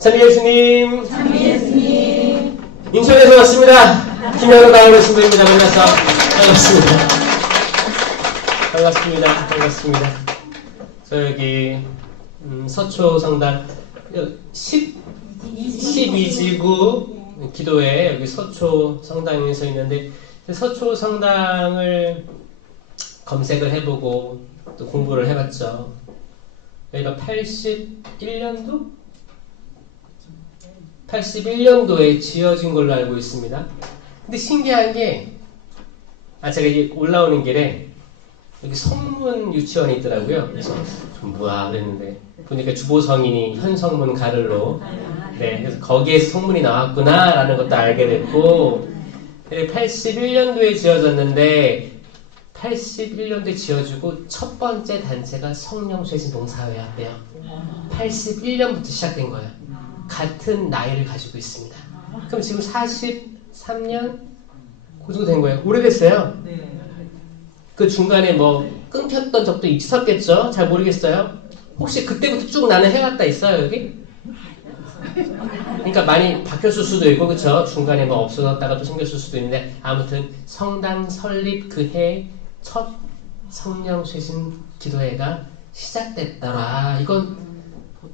찬미 예수님. 찬미 예수님. 인천에서 왔습니다. 김현우 강원의 신부입니다. 만나서 반갑습니다. 저 여기 서초 성당 12지구 기도회 여기 서초 성당에 서 있는데, 서초 성당을 검색을 해보고 또 공부를 해봤죠. 여기가 81년도에 지어진 걸로 알고 있습니다. 근데 신기한 게, 제가 이제 올라오는 길에 여기 성문 유치원이 있더라고요. 그래서 좀 뭐야 그랬는데 보니까 주보성인이 현성문 가를로, 그래서 거기에서 성문이 나왔구나라는 것도 알게 됐고, 81년도에 지어졌는데 81년도에 지어지고 첫 번째 단체가 성령쇄신봉사회였대요. 81년부터 시작된 거예요. 같은 나이를 가지고 있습니다. 그럼 지금 43년 그 정도 된 거예요. 오래됐어요. 그 중간에 뭐 끊겼던 적도 있었겠죠? 잘 모르겠어요. 혹시 그때부터 쭉 나는 해갔다 있어요, 여기? 그러니까 많이 바뀌었을 수도 있고, 그쵸? 중간에 뭐 없어졌다가 또 생겼을 수도 있는데, 아무튼 성당 설립 그 해 첫 성령쇄신 기도회가 시작됐더라. 이건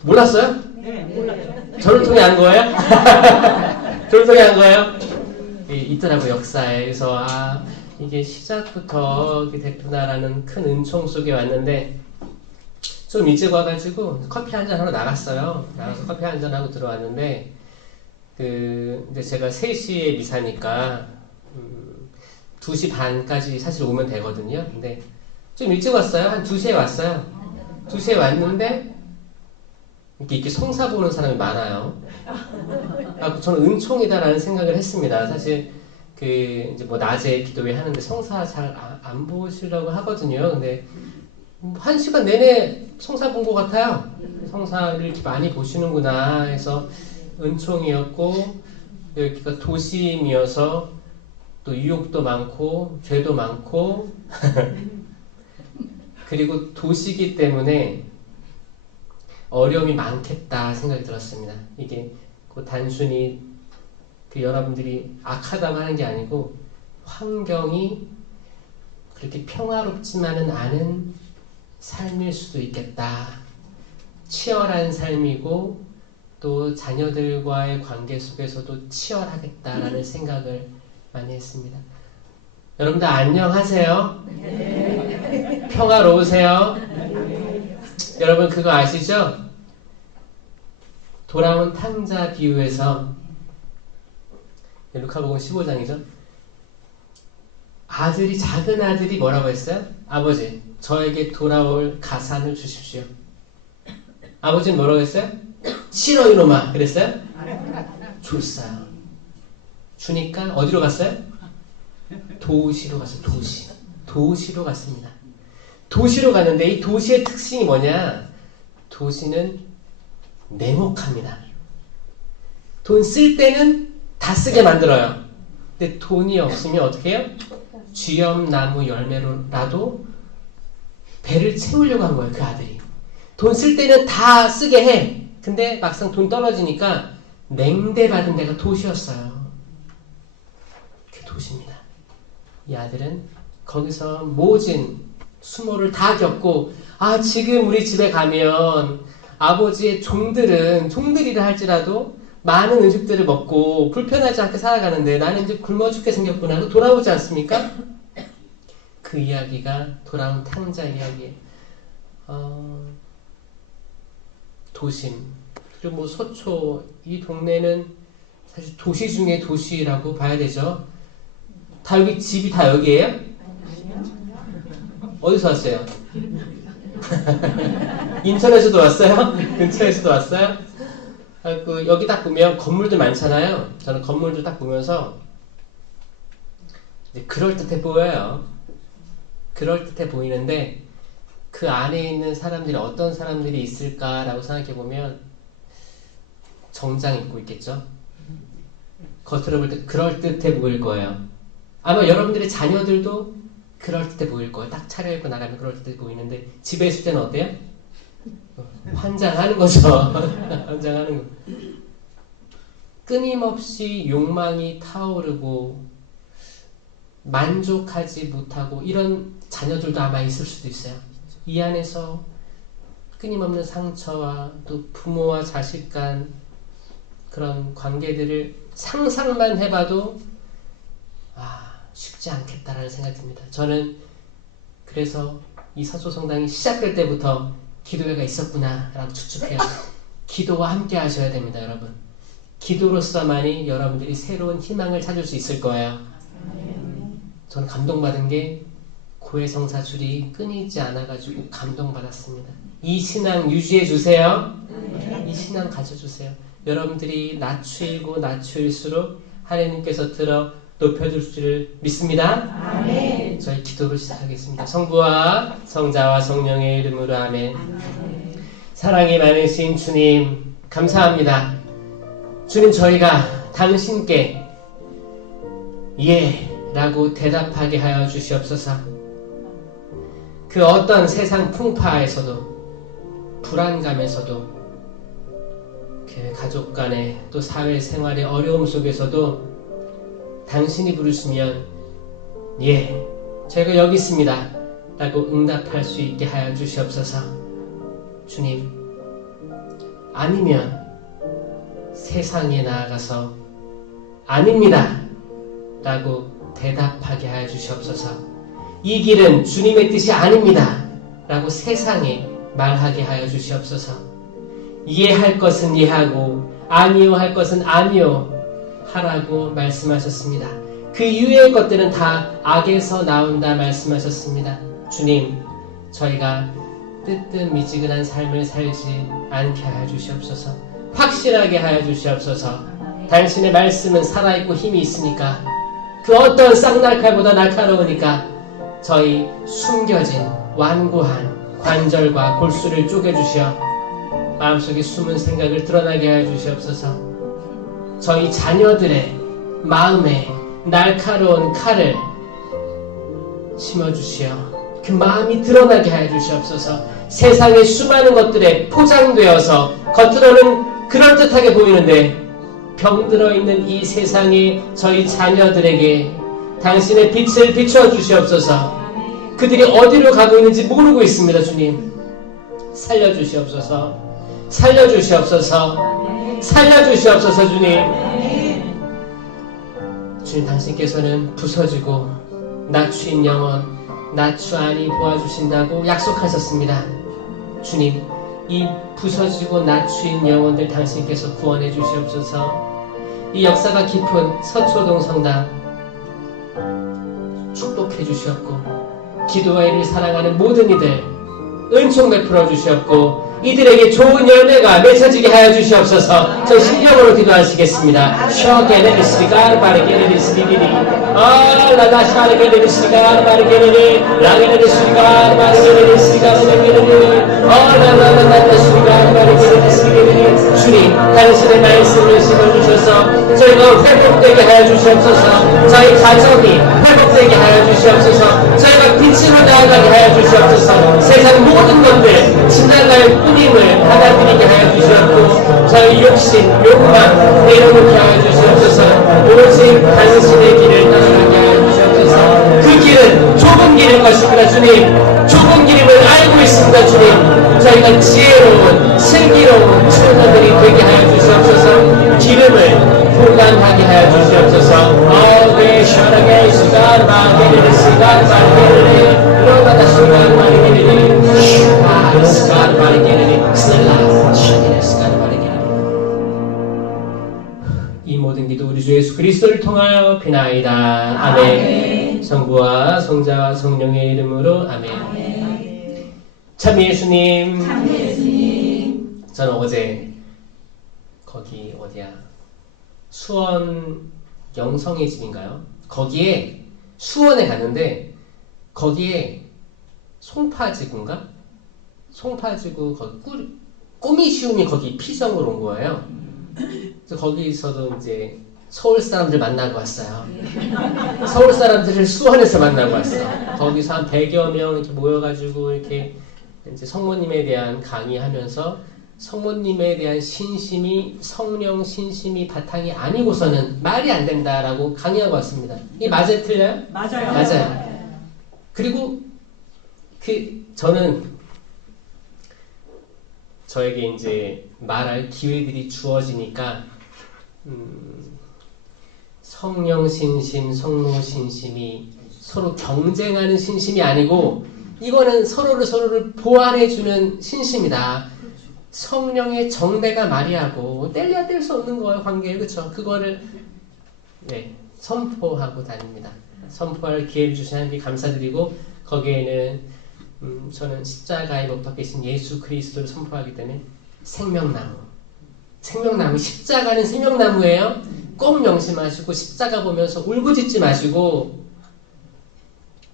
몰랐어요? 네, 몰랐죠. 저를 통해 한 거예요? 저를 통해 한 거예요? 있더라고요, 역사에. 그래서 이게 시작부터 이렇게 됐구나라는 큰 은총 속에 왔는데, 좀 일찍 와가지고 커피 한잔 하러 나갔어요. 나가서 커피 한잔 하고 들어왔는데, 근데 제가 3시에 미사니까 2시 반까지 사실 오면 되거든요. 근데 좀 일찍 왔어요. 한 2시에 왔어요. 2시에 왔는데 이렇게 성사 보는 사람이 많아요. 저는 은총이다라는 생각을 했습니다. 사실 이제 뭐 낮에 기도회 하는데 성사 잘 안 보시려고 하거든요. 근데 1시간 내내 성사 본 것 같아요. 성사를 이렇게 많이 보시는구나 해서 은총이었고, 여기가 도심이어서 또 유혹도 많고 죄도 많고 그리고 도시기 때문에 어려움이 많겠다 생각이 들었습니다. 이게 단순히 여러분들이 악하다고 하는 게 아니고, 환경이 그렇게 평화롭지만은 않은 삶일 수도 있겠다. 치열한 삶이고 또 자녀들과의 관계 속에서도 치열하겠다라는 생각을 많이 했습니다. 여러분들 안녕하세요? 네. 평화로우세요? 네. 여러분 그거 아시죠? 돌아온 탕자 비유에서, 루카복음 15장이죠. 작은 아들이 뭐라고 했어요? 아버지, 저에게 돌아올 가산을 주십시오. 아버지는 뭐라고 했어요? 싫어 이놈아 그랬어요? 줬어요. 주니까 어디로 갔어요? 도시로 갔어요. 도시로 갔습니다. 도시로 갔는데 이 도시의 특징이 뭐냐? 도시는 냉혹합니다. 돈 쓸 때는 다 쓰게 만들어요. 근데 돈이 없으면 어떻게 해요? 쥐엄나무 열매로라도 배를 채우려고 한 거예요, 그 아들이. 돈 쓸 때는 다 쓰게 해. 근데 막상 돈 떨어지니까 냉대받은 데가 도시였어요. 그게 도시입니다. 이 아들은 거기서 모진 수모를 다 겪고, 지금 우리 집에 가면 아버지의 종들이라 할지라도 많은 음식들을 먹고 불편하지 않게 살아가는데 나는 이제 굶어 죽게 생겼구나 하고 돌아오지 않습니까? 그 이야기가 돌아온 탕자 이야기예요. 도심, 그리고 뭐 서초, 이 동네는 사실 도시 중에 도시라고 봐야 되죠. 다 여기 집이 다 여기예요? 어디서 왔어요? 인천에서도 왔어요? 근처에서도 왔어요? 여기 딱 보면 건물들 많잖아요. 저는 건물들 딱 보면서 그럴듯해 보여요. 그럴듯해 보이는데 그 안에 있는 사람들이 어떤 사람들이 있을까라고 생각해보면 정장 입고 있겠죠? 겉으로 볼 때 그럴듯해 보일 거예요. 아마 여러분들의 자녀들도 그럴듯해 보일 거예요. 딱 차려입고 나가면 그럴듯해 보이는데 집에 있을 때는 어때요? 환장하는 거죠. 환장하는 거. 끊임없이 욕망이 타오르고 만족하지 못하고 이런 자녀들도 아마 있을 수도 있어요. 이 안에서 끊임없는 상처와 또 부모와 자식 간 그런 관계들을 상상만 해봐도 쉽지 않겠다라는 생각이 듭니다. 저는 그래서 이 서초성당이 시작될 때부터 기도회가 있었구나 라고 추측해요. 기도와 함께 하셔야 됩니다, 여러분. 기도로서만이 여러분들이 새로운 희망을 찾을 수 있을 거예요. 저는 감동받은 게 고해성사 줄이 끊이지 않아가지고 감동받았습니다. 이 신앙 유지해 주세요. 이 신앙 가져주세요. 여러분들이 낮추이고 낮추일수록 하나님께서 들어 높여줄 줄을 믿습니다. 아멘. 저희 기도를 시작하겠습니다. 성부와 성자와 성령의 이름으로 아멘. 사랑이 많으신 주님 감사합니다. 주님, 저희가 당신께 예 라고 대답하게 하여 주시옵소서. 그 어떤 세상 풍파에서도 불안감에서도 그 가족 간의 또 사회생활의 어려움 속에서도 당신이 부르시면 예, 저희가 여기 있습니다 라고 응답할 수 있게 하여 주시옵소서. 주님, 아니면 세상에 나아가서 아닙니다 라고 대답하게 하여 주시옵소서. 이 길은 주님의 뜻이 아닙니다 라고 세상에 말하게 하여 주시옵소서. 이해할 것은 이해하고 아니요 할 것은 아니요 하라고 말씀하셨습니다. 그 이외의 것들은 다 악에서 나온다 말씀하셨습니다. 주님, 저희가 뜨뜻미지근한 삶을 살지 않게 하여 주시옵소서. 확실하게 하여 주시옵소서. 당신의 말씀은 살아있고 힘이 있으니까, 그 어떤 쌍날칼보다 날카로우니까 저희 숨겨진 완고한 관절과 골수를 쪼개주시어 마음속에 숨은 생각을 드러나게 하여 주시옵소서. 저희 자녀들의 마음에 날카로운 칼을 심어주시어 그 마음이 드러나게 하여 주시옵소서. 세상의 수많은 것들에 포장되어서 겉으로는 그럴듯하게 보이는데 병들어 있는 이 세상에 저희 자녀들에게 당신의 빛을 비추어 주시옵소서. 그들이 어디로 가고 있는지 모르고 있습니다. 주님, 살려주시옵소서. 살려주시옵소서. 살려주시옵소서. 주님, 주님, 당신께서는 부서지고 낮추인 영혼 낮추하니 보아주신다고 약속하셨습니다. 주님, 이 부서지고 낮추인 영혼들 당신께서 구원해 주시옵소서. 이 역사가 깊은 서초동 성당 축복해 주시옵고, 기도와 이를 사랑하는 모든 이들 은총 베풀어 주시옵고, 이들에게 좋은 열매가 맺혀지게 하여 주시옵소서. 저희 신령으로 기도하시겠습니다. 셔게네리스리가 바르게네리스리리리 라다샤르게네리스리가 바르게네리 라게네리스리가 바르게네리스리가 바르게네리 라라라라라스리가 바르게네리스리리리. 주님, 당신의 말씀을 심어주셔서 저희가 회복되게 하여 주시옵소서. 저희 가정이 회복되게 하여 주시옵소서. 저희가 빛으로 나아가게 하여 주시옵소서. 세상 모든 것들 지나갈 뿐임을 받아들이게 하여 주시옵고, 저희 욕심, 욕망 내려놓게 하여 주시옵소서. 오직 당신의 길을 따라가게 하여 주시옵소서. 그 길은 좁은 길일 것입니다. 주님, 좁은 길임을 알고 있습니다. 주님, 저희가 지혜로운 슬기로운 청년들이 되게 하여 주시옵소서. 기름을 보관하게 하여 주시옵소서. 네, 시원하게 시간 마게를 시간 마게를 로마다 시간 마게를 시간 마게를 스텔라 시간 마게를. 이 모든 기도 우리 주 예수 그리스도를 통하여 비나이다. 아멘. 성부와 성자와 성령의 이름으로 아멘. 참 예수님. 저는 어제 거기 어디야? 수원 영성의 집인가요? 거기에 수원에 갔는데 거기에 송파지구인가? 송파지구 거기 꼬미시움이 거기 피정으로 온 거예요. 그래서 거기서도 이제 서울 사람들 만나고 왔어요. 서울 사람들을 수원에서 만나고 왔어. 거기서 한 100여 명 이렇게 모여가지고 이렇게 이제 성모님에 대한 강의하면서 성모님에 대한 신심이 성령 신심이 바탕이 아니고서는 말이 안 된다라고 강의하고 왔습니다. 이게 맞아요, 틀려요? 맞아요. 맞아요. 그리고 저는 저에게 이제 말할 기회들이 주어지니까 성령 신심, 성모 신심이 서로 경쟁하는 신심이 아니고 이거는 서로를 보완해주는 신심이다. 성령의 정대가 마리아고 뗄래야 뗄 수 없는 거예요, 관계에. 그렇죠? 그거를 선포하고 다닙니다. 선포할 기회를 주신 하나님께 감사드리고 거기에는 저는 십자가에 못 박히신 예수 그리스도를 선포하기 때문에 생명나무, 십자가는 생명나무예요. 꼭 명심하시고 십자가 보면서 울부짖지 마시고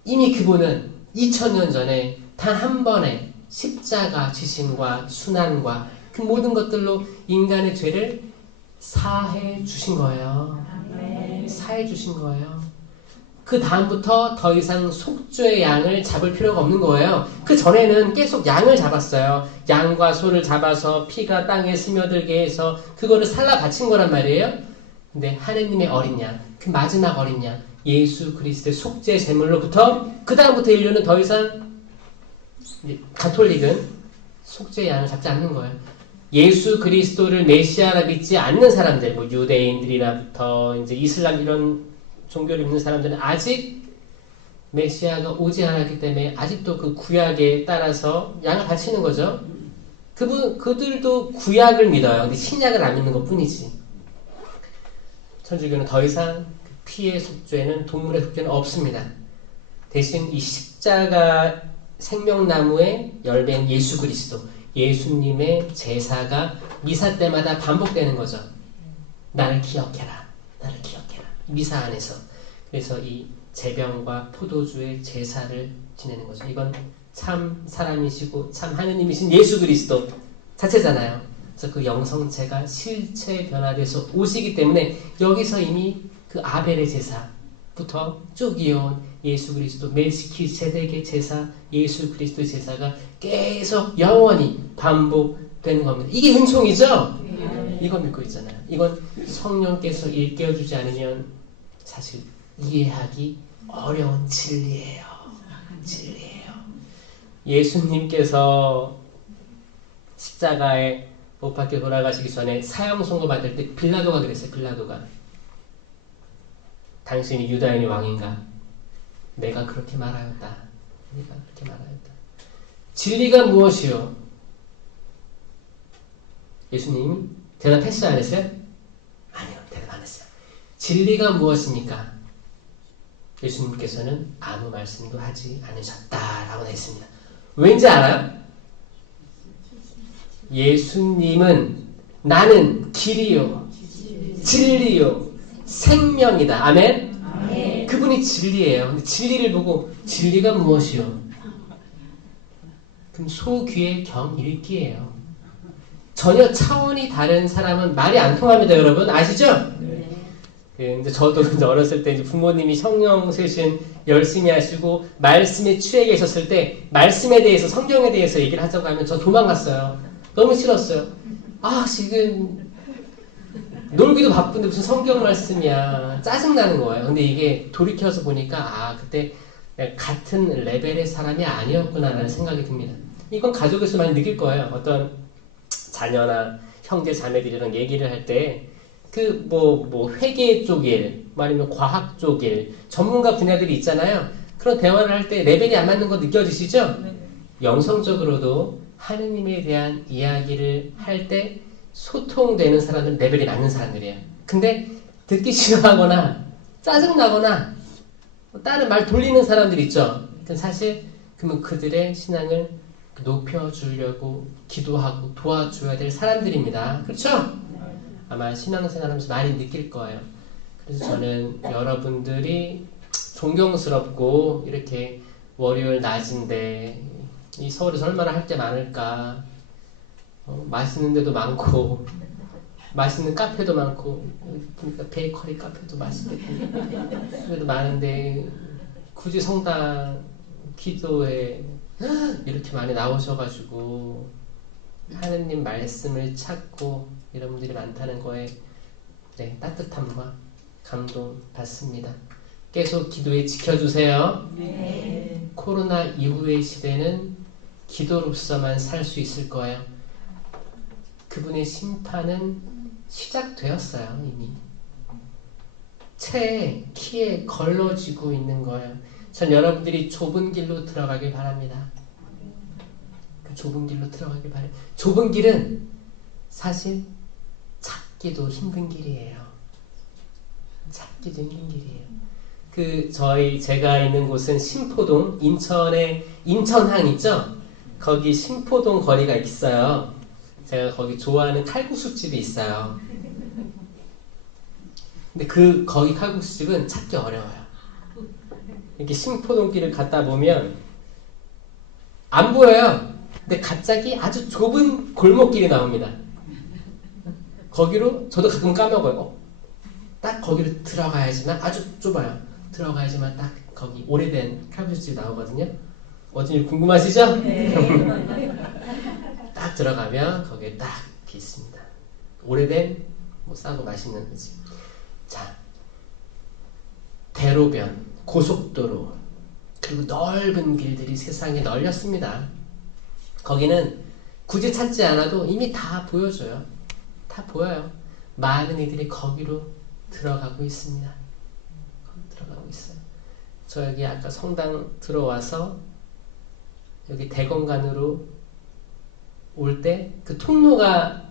이미 그분은 2000년 전에 단 한 번의 십자가 지심과 순환과 그 모든 것들로 인간의 죄를 사해 주신 거예요. 사해 주신 거예요. 그 다음부터 더 이상 속죄의 양을 잡을 필요가 없는 거예요. 그 전에는 계속 양을 잡았어요. 양과 소를 잡아서 피가 땅에 스며들게 해서 그거를 살라 바친 거란 말이에요. 근데 하느님의 어린 양, 그 마지막 어린 양, 예수 그리스도의 속죄 제물로부터 그 다음부터 인류는 더 이상 가톨릭은 속죄의 양을 잡지 않는 거예요. 예수 그리스도를 메시아라 믿지 않는 사람들, 뭐 유대인들이나부터 이제 이슬람 이런 종교를 믿는 사람들은 아직 메시아가 오지 않았기 때문에 아직도 그 구약에 따라서 양을 바치는 거죠. 그들도 구약을 믿어요. 근데 신약을 안 믿는 것 뿐이지. 천주교는 더 이상 피의 속죄는 동물의 속죄는 없습니다. 대신 이 십자가 생명나무에 열린 예수 그리스도, 예수님의 제사가 미사 때마다 반복되는 거죠. 나를 기억해라. 나를 기억해라. 미사 안에서. 그래서 이 제병과 포도주의 제사를 지내는 거죠. 이건 참 사람이시고 참 하느님이신 예수 그리스도 자체잖아요. 그래서 그 영성체가 실체 변화돼서 오시기 때문에 여기서 이미 그 아벨의 제사부터 쭉 이어온 예수 그리스도 멜키세덱의 제사, 예수 그리스도의 제사가 계속 영원히 반복되는 겁니다. 이게 은총이죠? 이거 믿고 있잖아요. 이건 성령께서 일깨워주지 않으면 사실 이해하기 어려운 진리예요. 진리예요. 예수님께서 십자가에 못 박혀 돌아가시기 전에 사형 선고 받을 때 빌라도가 그랬어요. 빌라도가 당신이 유다인의 왕인가? 내가 그렇게 말하였다. 내가 그렇게 말하였다. 진리가 무엇이요? 예수님이 대답했어요? 안 했어요? 아니요. 대답 안 했어요. 진리가 무엇입니까? 예수님께서는 아무 말씀도 하지 않으셨다라고 했습니다. 왠지 알아요? 예수님은 나는 길이요, 진리요, 생명이다. 아멘? 아멘. 그분이 진리예요. 근데 진리를 보고 진리가 무엇이요? 그럼 소귀의 경읽기예요. 전혀 차원이 다른 사람은 말이 안 통합니다, 여러분. 아시죠? 네. 이제 저도 이제 어렸을 때 이제 부모님이 성령 세신 열심히 하시고 말씀에 취해 계셨을 때 말씀에 대해서 성경에 대해서 얘기를 하자고 하면 저 도망갔어요. 너무 싫었어요. 아, 지금 놀기도 바쁜데 무슨 성경 말씀이야. 짜증나는 거예요. 근데 이게 돌이켜서 보니까 아, 그때 같은 레벨의 사람이 아니었구나라는 생각이 듭니다. 이건 가족에서 많이 느낄 거예요. 어떤 자녀나 형제 자매들이랑 얘기를 할 때 그 뭐 회계 쪽 일, 아니면 과학 쪽 일, 전문가 분야들이 있잖아요. 그런 대화를 할 때 레벨이 안 맞는 거 느껴지시죠? 네. 영성적으로도 하느님에 대한 이야기를 할 때 소통되는 사람들은 레벨이 맞는 사람들이에요. 근데 듣기 싫어하거나 짜증나거나 다른 말 돌리는 사람들 있죠. 사실 그러면 그들의 신앙을 높여주려고 기도하고 도와줘야 될 사람들입니다. 그렇죠? 아마 신앙생활하면서 많이 느낄 거예요. 그래서 저는 여러분들이 존경스럽고 이렇게 월요일 낮인데 이 서울에서 얼마나 할 게 많을까. 맛있는 데도 많고 맛있는 카페도 많고 보니까 베이커리 카페도 맛있겠고 그래도 많은데 굳이 성당 기도에 이렇게 많이 나오셔가지고 하느님 말씀을 찾고 여러분들이 많다는 거에 네, 따뜻함과 감동 받습니다. 계속 기도에 지켜주세요. 네. 코로나 이후의 시대는 기도로서만 살 수 있을 거예요. 그분의 심판은 시작되었어요. 이미 채에 키에 걸러지고 있는 거예요. 전 여러분들이 좁은 길로 들어가길 바랍니다. 그 좁은 길로 들어가길 바래요. 좁은 길은 사실 찾기도 힘든 길이에요. 찾기도 힘든 길이에요. 제가 있는 곳은 신포동, 인천에 인천항 있죠? 거기 신포동 거리가 있어요. 제가 거기 좋아하는 칼국수집이 있어요. 근데 거기 칼국수집은 찾기 어려워요. 이렇게 신포동길을 갔다 보면 안 보여요. 근데 갑자기 아주 좁은 골목길이 나옵니다. 거기로 저도 가끔 까먹어요. 딱 거기로 들어가야지만 아주 좁아요. 들어가야지만 딱 거기 오래된 칼국수집이 나오거든요. 어딘지 궁금하시죠? 네. 딱 들어가면 거기에 딱 이렇게 있습니다. 오래된 싸고 맛있는 집. 자, 대로변, 고속도로, 그리고 넓은 길들이 세상에 널렸습니다. 거기는 굳이 찾지 않아도 이미 다 보여줘요. 다 보여요. 많은 이들이 거기로 들어가고 있습니다. 거기 들어가고 있어요. 저 여기 아까 성당 들어와서 여기 대건간으로 올 때 그 통로가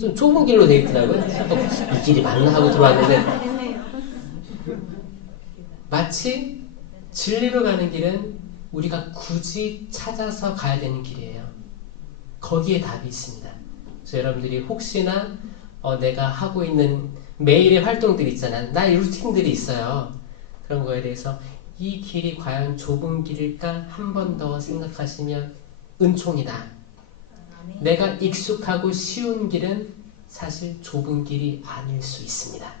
좀 좁은 길로 되어 있더라고요. 이 길이 맞나 하고 들어왔는데 마치 진리로 가는 길은 우리가 굳이 찾아서 가야 되는 길이에요. 거기에 답이 있습니다. 그래서 여러분들이 혹시나 내가 하고 있는 매일의 활동들이 있잖아요. 나의 루틴들이 있어요. 그런 거에 대해서 이 길이 과연 좁은 길일까 한 번 더 생각하시면 은총이다. 내가 익숙하고 쉬운 길은 사실 좁은 길이 아닐 수 있습니다.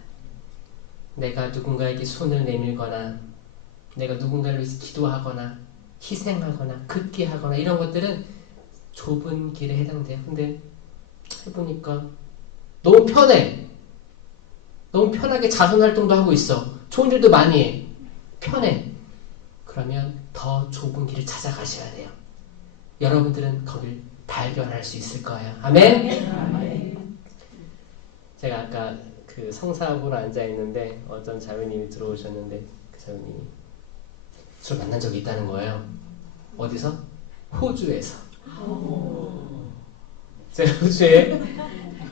내가 누군가에게 손을 내밀거나 내가 누군가를 위해서 기도하거나 희생하거나 극기하거나 이런 것들은 좁은 길에 해당돼요. 근데 해보니까 너무 편해. 너무 편하게 자선활동도 하고 있어. 좋은 일도 많이 해. 편해. 그러면 더 좁은 길을 찾아가셔야 돼요. 여러분들은 거길 발견할 수 있을 거예요. 아멘? 아멘. 제가 아까 그 성사하고로 앉아있는데 어떤 자매님이 들어오셨는데 그 자매님이 저를 만난 적이 있다는 거예요. 어디서? 호주에서. 제가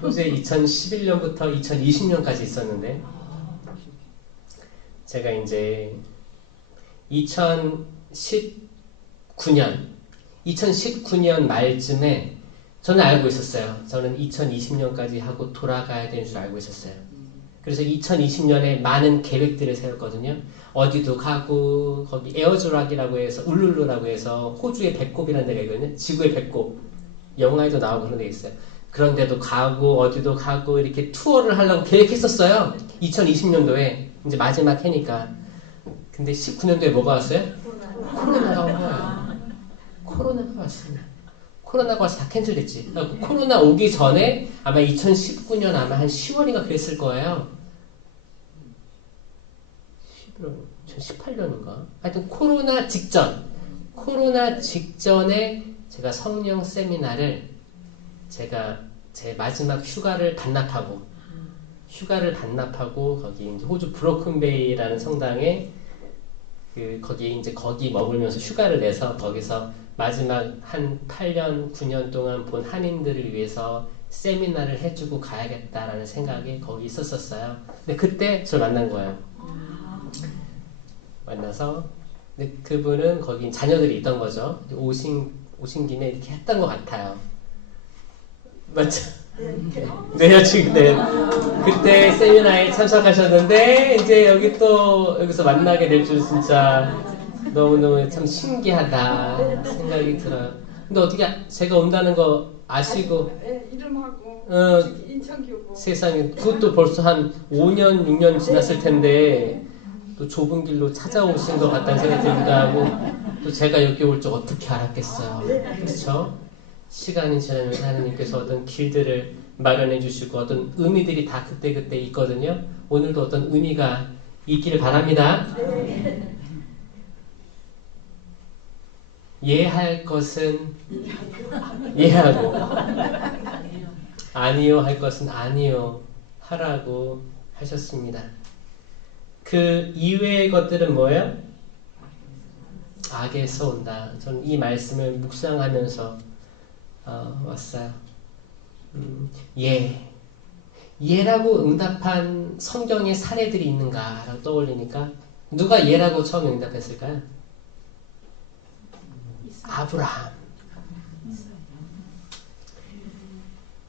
호주에 2011년부터 2020년까지 있었는데 제가 이제 2019년 말쯤에 저는 알고 있었어요. 저는 2020년까지 하고 돌아가야 되는 줄 알고 있었어요. 그래서 2020년에 많은 계획들을 세웠거든요. 어디도 가고 거기 에어즈락이라고 해서 울룰루라고 해서 호주의 배꼽이라는 데가 있거든요. 지구의 배꼽. 영화에도 나오고 그런 데 있어요. 그런 데도 가고 어디도 가고 이렇게 투어를 하려고 계획했었어요. 2020년도에 이제 마지막 해니까. 근데 19년도에 뭐가 왔어요? 코로나가 온 거예요. 코로나가 왔습니다. 코로나가 와서 다 캔슬됐지. 코로나 오기 전에 아마 2019년 아마 한 10월인가 그랬을 거예요. 11월, 2018년인가? 하여튼 코로나 직전에 제가 성령 세미나를 제가 제 마지막 휴가를 반납하고 거기 이제 호주 브로큰베이라는 성당에 거기 머물면서 휴가를 내서 거기서 마지막 한 8년, 9년 동안 본 한인들을 위해서 세미나를 해주고 가야겠다라는 생각이 거기 있었어요. 근데 그때 저를 만난 거예요. 만나서 근데 그분은 거기 자녀들이 있던 거죠. 오신 김에 이렇게 했던 것 같아요. 맞죠? 네, 지금 그때 세미나에 참석하셨는데 이제 여기서 만나게 될 줄 진짜 너무너무 참 신기하다 생각이 들어요. 근데 어떻게 제가 온다는 거 아시고 이름하고 인천교구 세상에 그것도 벌써 한 5년 6년 지났을 텐데 또 좁은 길로 찾아오신 것 같다는 생각이 들기도 하고 또 제가 여기 올 줄 어떻게 알았겠어요. 그렇죠? 시간이 지나면서 하나님께서 어떤 길들을 마련해 주시고 어떤 의미들이 다 그때그때 있거든요. 오늘도 어떤 의미가 있기를 바랍니다. 예할 것은 예하고 아니요 할 것은 아니요 하라고 하셨습니다. 그 이외의 것들은 뭐예요? 악에서 온다. 저는 이 말씀을 묵상하면서 왔어요. 예라고 응답한 성경의 사례들이 있는가라고 떠올리니까 누가 예라고 처음 응답했을까요?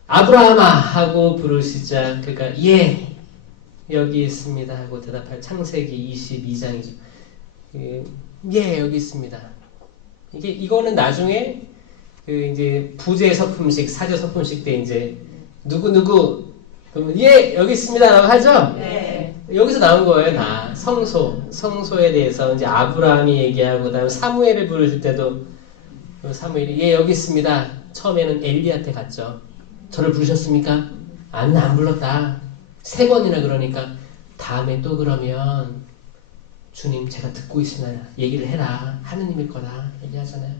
아브라함아 하고 부르시자 그가 예 여기 있습니다 하고 대답할 창세기 22장이죠. 예 여기 있습니다. 이거는 나중에 그 이제 부재 서품식 사제 서품식 때 이제 누구 그러면 예 여기 있습니다라고 하죠. 네. 여기서 나온 거예요 다. 성소에 대해서 이제 아브라함이 얘기하고 그다음에 사무엘을 부르실 때도 사무엘이 예 여기 있습니다. 처음에는 엘리한테 갔죠. 저를 부르셨습니까? 안 불렀다. 3번이나 그러니까 다음에 또 그러면 주님 제가 듣고 있으나 얘기를 해라. 하느님일 거다. 얘기하잖아요.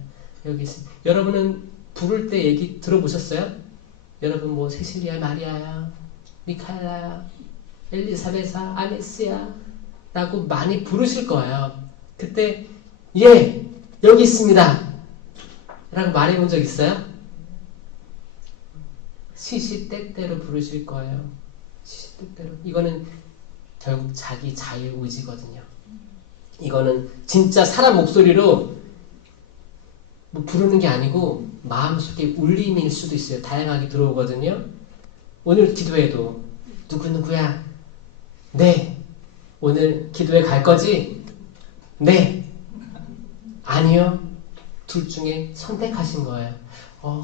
여기 있습니다. 여러분은 부를 때 얘기 들어보셨어요? 여러분 뭐 세실리아, 마리아야, 미카엘라야, 엘리사베사, 아네스야 라고 많이 부르실 거예요. 그때 예 여기 있습니다 라고 말해본 적 있어요? 시시때때로 부르실 거예요. 시시때때로. 이거는 결국 자기 자유의지거든요. 이거는 진짜 사람 목소리로 뭐 부르는 게 아니고 마음속에 울림일 수도 있어요. 다양하게 들어오거든요. 오늘 기도해도 누구야? 네. 오늘 기도회 갈 거지? 네. 아니요. 둘 중에 선택하신 거예요.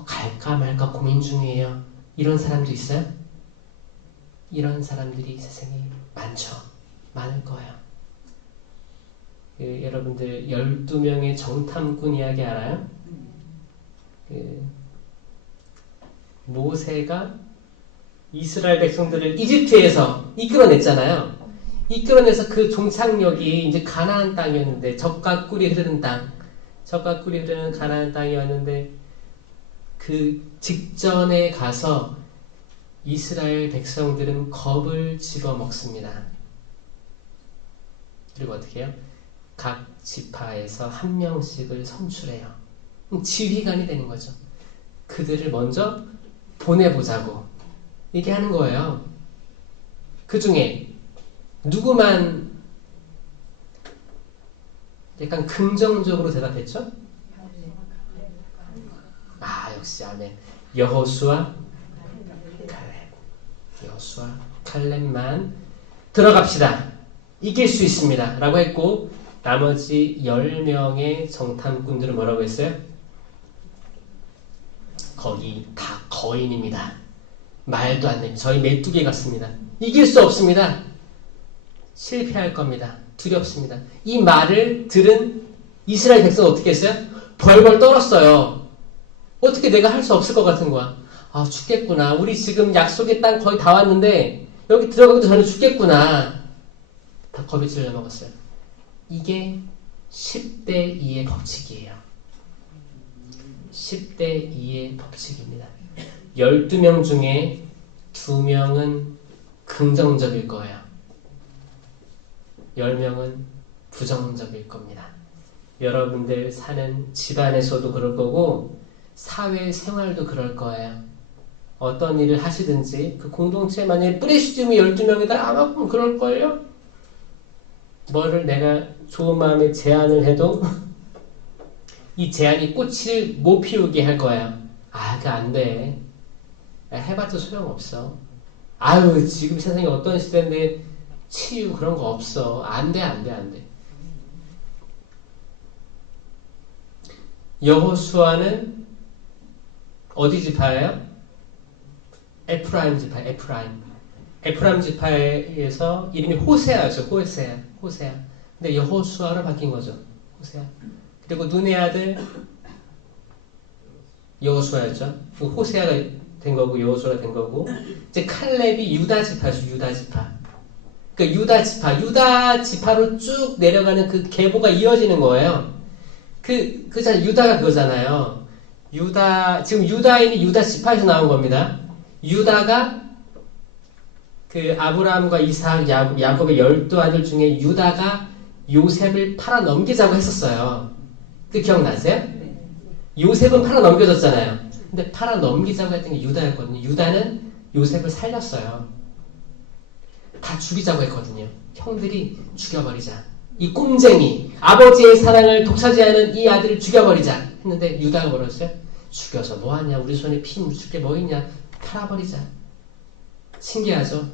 갈까 말까 고민 중이에요. 이런 사람도 있어요? 이런 사람들이 세상에 많죠. 많을 거예요. 여러분들 12명의 정탐꾼 이야기 알아요? 모세가 이스라엘 백성들을 이집트에서 이끌어냈잖아요. 이끌어내서 그 종착역이 이제 가나안 땅이었는데 적과 꿀이 흐르는 땅, 적과 꿀이 흐르는 가나안 땅이었는데 그 직전에 가서 이스라엘 백성들은 겁을 집어먹습니다. 그리고 어떻게 해요? 각 지파에서 한 명씩을 선출해요. 지휘관이 되는 거죠. 그들을 먼저 보내보자고 얘기하는 거예요. 그 중에 누구만 약간 긍정적으로 대답했죠? 역시 아멘. 여호수아 칼렙만 들어갑시다. 이길 수 있습니다. 라고 했고 나머지 10명의 정탐꾼들은 뭐라고 했어요? 거기 다 거인입니다. 말도 안 됩니다. 저희 메뚜기 같습니다. 이길 수 없습니다. 실패할 겁니다. 두렵습니다. 이 말을 들은 이스라엘 백성은 어떻게 했어요? 벌벌 떨었어요. 어떻게 내가 할 수 없을 것 같은 거야. 죽겠구나. 우리 지금 약속의 땅 거의 다 왔는데 여기 들어가기도 전에 죽겠구나. 다 겁이 질려 먹었어요. 이게 10대 2의 법칙이에요. 10대 2의 법칙입니다. 12명 중에 2명은 긍정적일 거예요. 10명은 부정적일 겁니다. 여러분들 사는 집안에서도 그럴 거고 사회생활도 그럴 거예요. 어떤 일을 하시든지 그 공동체에 만약에 뿌리시즘이 12명이다 아마 그럴걸요? 뭐를 내가 좋은 마음에 제안을 해도 이 제안이 꽃을 못 피우게 할 거예요. 그거 안 돼. 해봤자 소용없어. 지금 세상이 어떤 시대인데 치유 그런 거 없어. 안 돼. 여호수아는 어디 지파예요? 에프라임 지파, 에프라임 지파에서 이름이 호세아죠. 호세아. 근데 여호수아로 바뀐 거죠. 호세아. 그리고 눈의 아들 여호수아였죠. 호세아가 된 거고 여호수아가 된 거고 이제 칼렙이 유다 지파죠. 유다 지파. 그러니까 유다 지파로 쭉 내려가는 그 계보가 이어지는 거예요. 유다가 그거잖아요. 지금 유다인이 유다 지파에서 나온 겁니다. 유다가 그 아브라함과 이삭, 야곱의 12아들 중에 유다가 요셉을 팔아 넘기자고 했었어요. 그 기억나세요? 요셉은 팔아 넘겨졌잖아요. 근데 팔아 넘기자고 했던 게 유다였거든요. 유다는 요셉을 살렸어요. 다 죽이자고 했거든요. 형들이 죽여버리자. 이 꼼쟁이, 아버지의 사랑을 독차지하는 이 아들을 죽여버리자 했는데 유다가 뭐라고 했어요? 죽여서 뭐하냐? 우리 손에 피 묻힐 게 뭐 있냐? 팔아버리자. 신기하죠?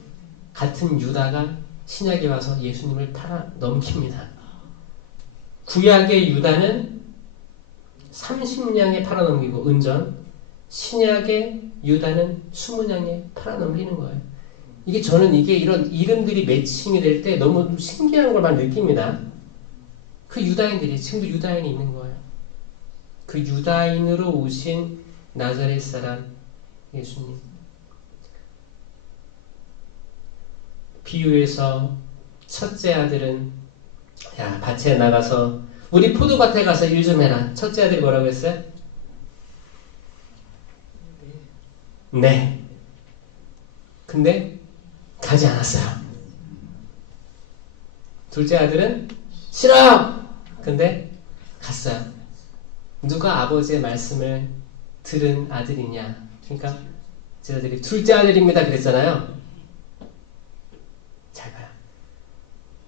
같은 유다가 신약에 와서 예수님을 팔아 넘깁니다. 구약의 유다는 30냥에 팔아 넘기고 은전, 신약의 유다는 20냥에 팔아 넘기는 거예요. 저는 이런 이름들이 매칭이 될 때 너무 신기한 걸 많이 느낍니다. 그 유다인들이 지금도 유다인이 있는 거예요. 그 유다인으로 오신 나자렛 사람 예수님. 비유에서 첫째 아들은 야 밭에 나가서 우리 포도밭에 가서 일 좀 해라. 첫째 아들이 뭐라고 했어요? 네. 근데 가지 않았어요. 둘째 아들은 싫어! 근데 갔어요. 누가 아버지의 말씀을 들은 아들이냐? 그러니까 제자들이 둘째 아들입니다 그랬잖아요. 잘 봐요.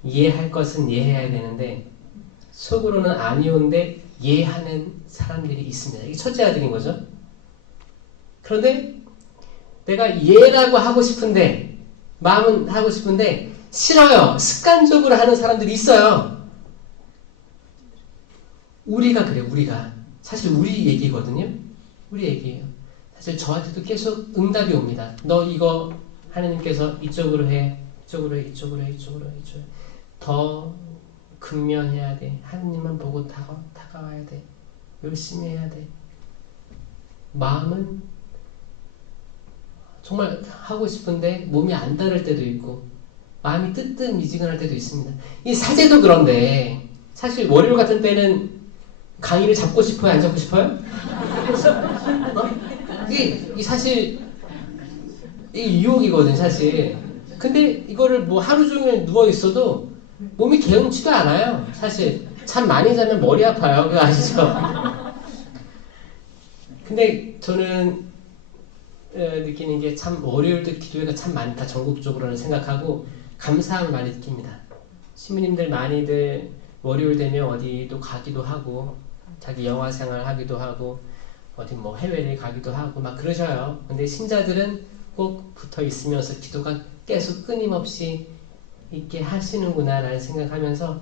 이해할 것은 이해해야 되는데 속으로는 아니온데 이해하는 사람들이 있습니다. 이게 첫째 아들인 거죠. 그런데 내가 이해라고 하고 싶은데 마음은 하고 싶은데 싫어요. 습관적으로 하는 사람들이 있어요. 우리가 그래요. 우리가. 사실 우리 얘기거든요. 우리 얘기예요. 사실 저한테도 계속 응답이 옵니다. 너 이거 하나님께서 이쪽으로 해. 이쪽으로 해. 이쪽으로 해. 이쪽으로 해. 이쪽으로 해. 더 근면해야 돼. 하나님만 보고 다가와야 돼. 열심히 해야 돼. 마음은 정말 하고 싶은데 몸이 안 따를 때도 있고 마음이 뜨뜻미지근할 때도 있습니다. 이 사제도 그런데 사실 월요일 같은 때는 강의를 잡고 싶어요? 안 잡고 싶어요? 이게 사실 이 유혹이거든 사실. 근데 이거를 뭐 하루 종일 누워 있어도 몸이 개운치도 않아요. 사실 잠 많이 자면 머리 아파요. 그거 아시죠? 근데 저는 느끼는 게 참 월요일도 기도회가 참 많다 전국적으로는 생각하고 감사함을 많이 느낍니다. 시민님들 많이들 월요일 되면 어디도 가기도 하고 자기 영화 생활 하기도 하고 어디 뭐 해외를 가기도 하고 막 그러셔요. 근데 신자들은 꼭 붙어 있으면서 기도가 계속 끊임없이 있게 하시는구나 라는 생각하면서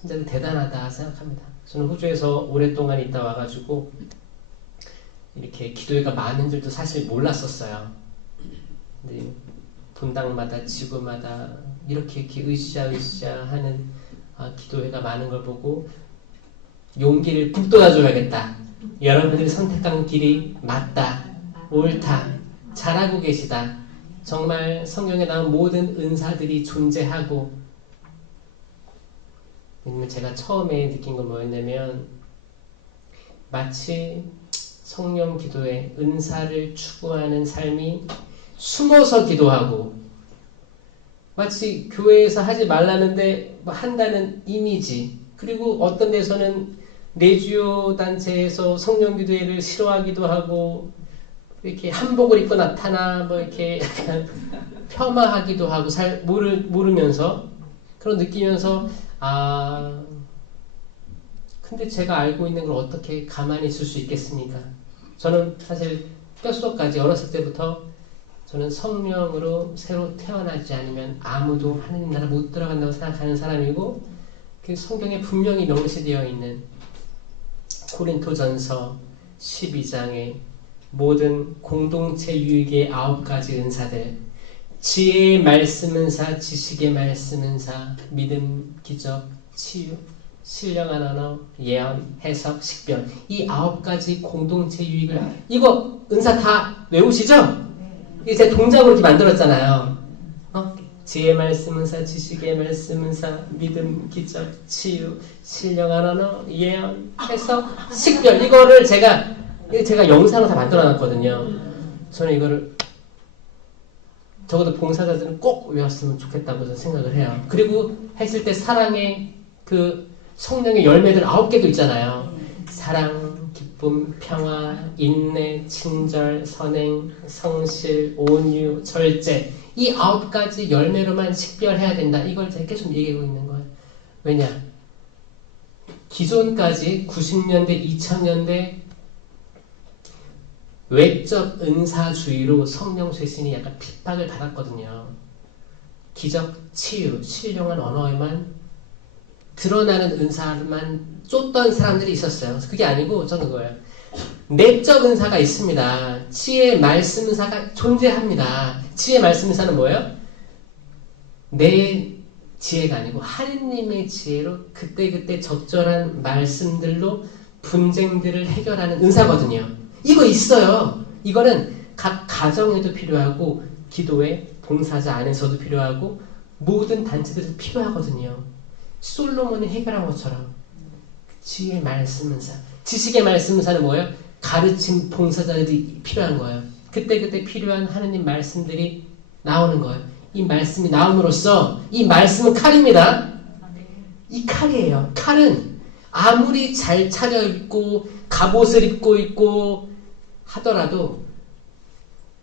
신자들 대단하다 생각합니다. 저는 호주에서 오랫동안 있다 와가지고 이렇게 기도회가 많은 줄도 사실 몰랐었어요. 근데 분당마다 지구마다 이렇게 으쌰으쌰 하는 기도회가 많은 걸 보고 용기를 북돋아줘야겠다. 여러분들이 선택한 길이 맞다, 옳다, 잘하고 계시다. 정말 성경에 나온 모든 은사들이 존재하고 왜냐면 제가 처음에 느낀 건 뭐였냐면 마치 성령 기도에 은사를 추구하는 삶이 숨어서 기도하고 마치 교회에서 하지 말라는데 뭐 한다는 이미지 그리고 어떤 데서는 내주요 단체에서 성령 기도회를 싫어하기도 하고 이렇게 한복을 입고 나타나 뭐 이렇게 약간 폄하하기도 하고 잘 모르면서 그런 느끼면서 근데 제가 알고 있는 걸 어떻게 가만히 있을 수 있겠습니까? 저는 사실 뼛속까지 어렸을 때부터 저는 성령으로 새로 태어나지 않으면 아무도 하나님 나라 못 들어간다고 생각하는 사람이고 그 성경에 분명히 명시되어 있는 고린토전서 12장에 모든 공동체 유익의 9가지 은사들 지혜의 말씀 은사, 지식의 말씀 은사, 믿음, 기적, 치유, 신령한 언어, 예언, 해석, 식별. 이 9가지 공동체 유익을 이거 은사 다 외우시죠? 이게 제가 동작으로 이렇게 만들었잖아요. 지혜의 말씀 은사, 지식의 말씀 은사, 믿음, 기적, 치유, 신령한 언어, 예언, 해석, 식별. 이거를 제가 영상을 다 만들어놨거든요. 저는 이거를 적어도 봉사자들은 꼭 외웠으면 좋겠다고 저는 생각을 해요. 그리고 했을 때 사랑의 그 성령의 열매들 9개도 있잖아요. 사랑, 기쁨, 평화, 인내, 친절, 선행, 성실, 온유, 절제. 이 9가지 열매로만 식별해야 된다. 이걸 제가 계속 얘기하고 있는 거예요. 왜냐? 기존까지 90년대, 2000년대 외적 은사주의로 성령 쇄신이 약간 핍박을 받았거든요. 기적, 치유, 신령한 언어에만 드러나는 은사만 쫓던 사람들이 있었어요. 그래서 그게 아니고 저는 그거예요. 내적 은사가 있습니다. 치유의 말씀 은사가 존재합니다. 치유의 말씀 은사는 뭐예요? 내 지혜가 아니고 하느님의 지혜로 그때그때 적절한 말씀들로 분쟁들을 해결하는 은사거든요. 이거 있어요. 이거는 각 가정에도 필요하고 기도회, 봉사자 안에서도 필요하고 모든 단체들도 필요하거든요. 솔로몬이 해결한 것처럼 지혜의 말씀 은사, 지식의 말씀 은사는 뭐예요? 가르침 봉사자들이 필요한 거예요. 그때그때 필요한 하느님 말씀들이 나오는 거예요. 이 말씀이 나옴으로써 이 말씀은 칼입니다. 이 칼이에요. 칼은 아무리 잘 차려입고 갑옷을 입고 있고 하더라도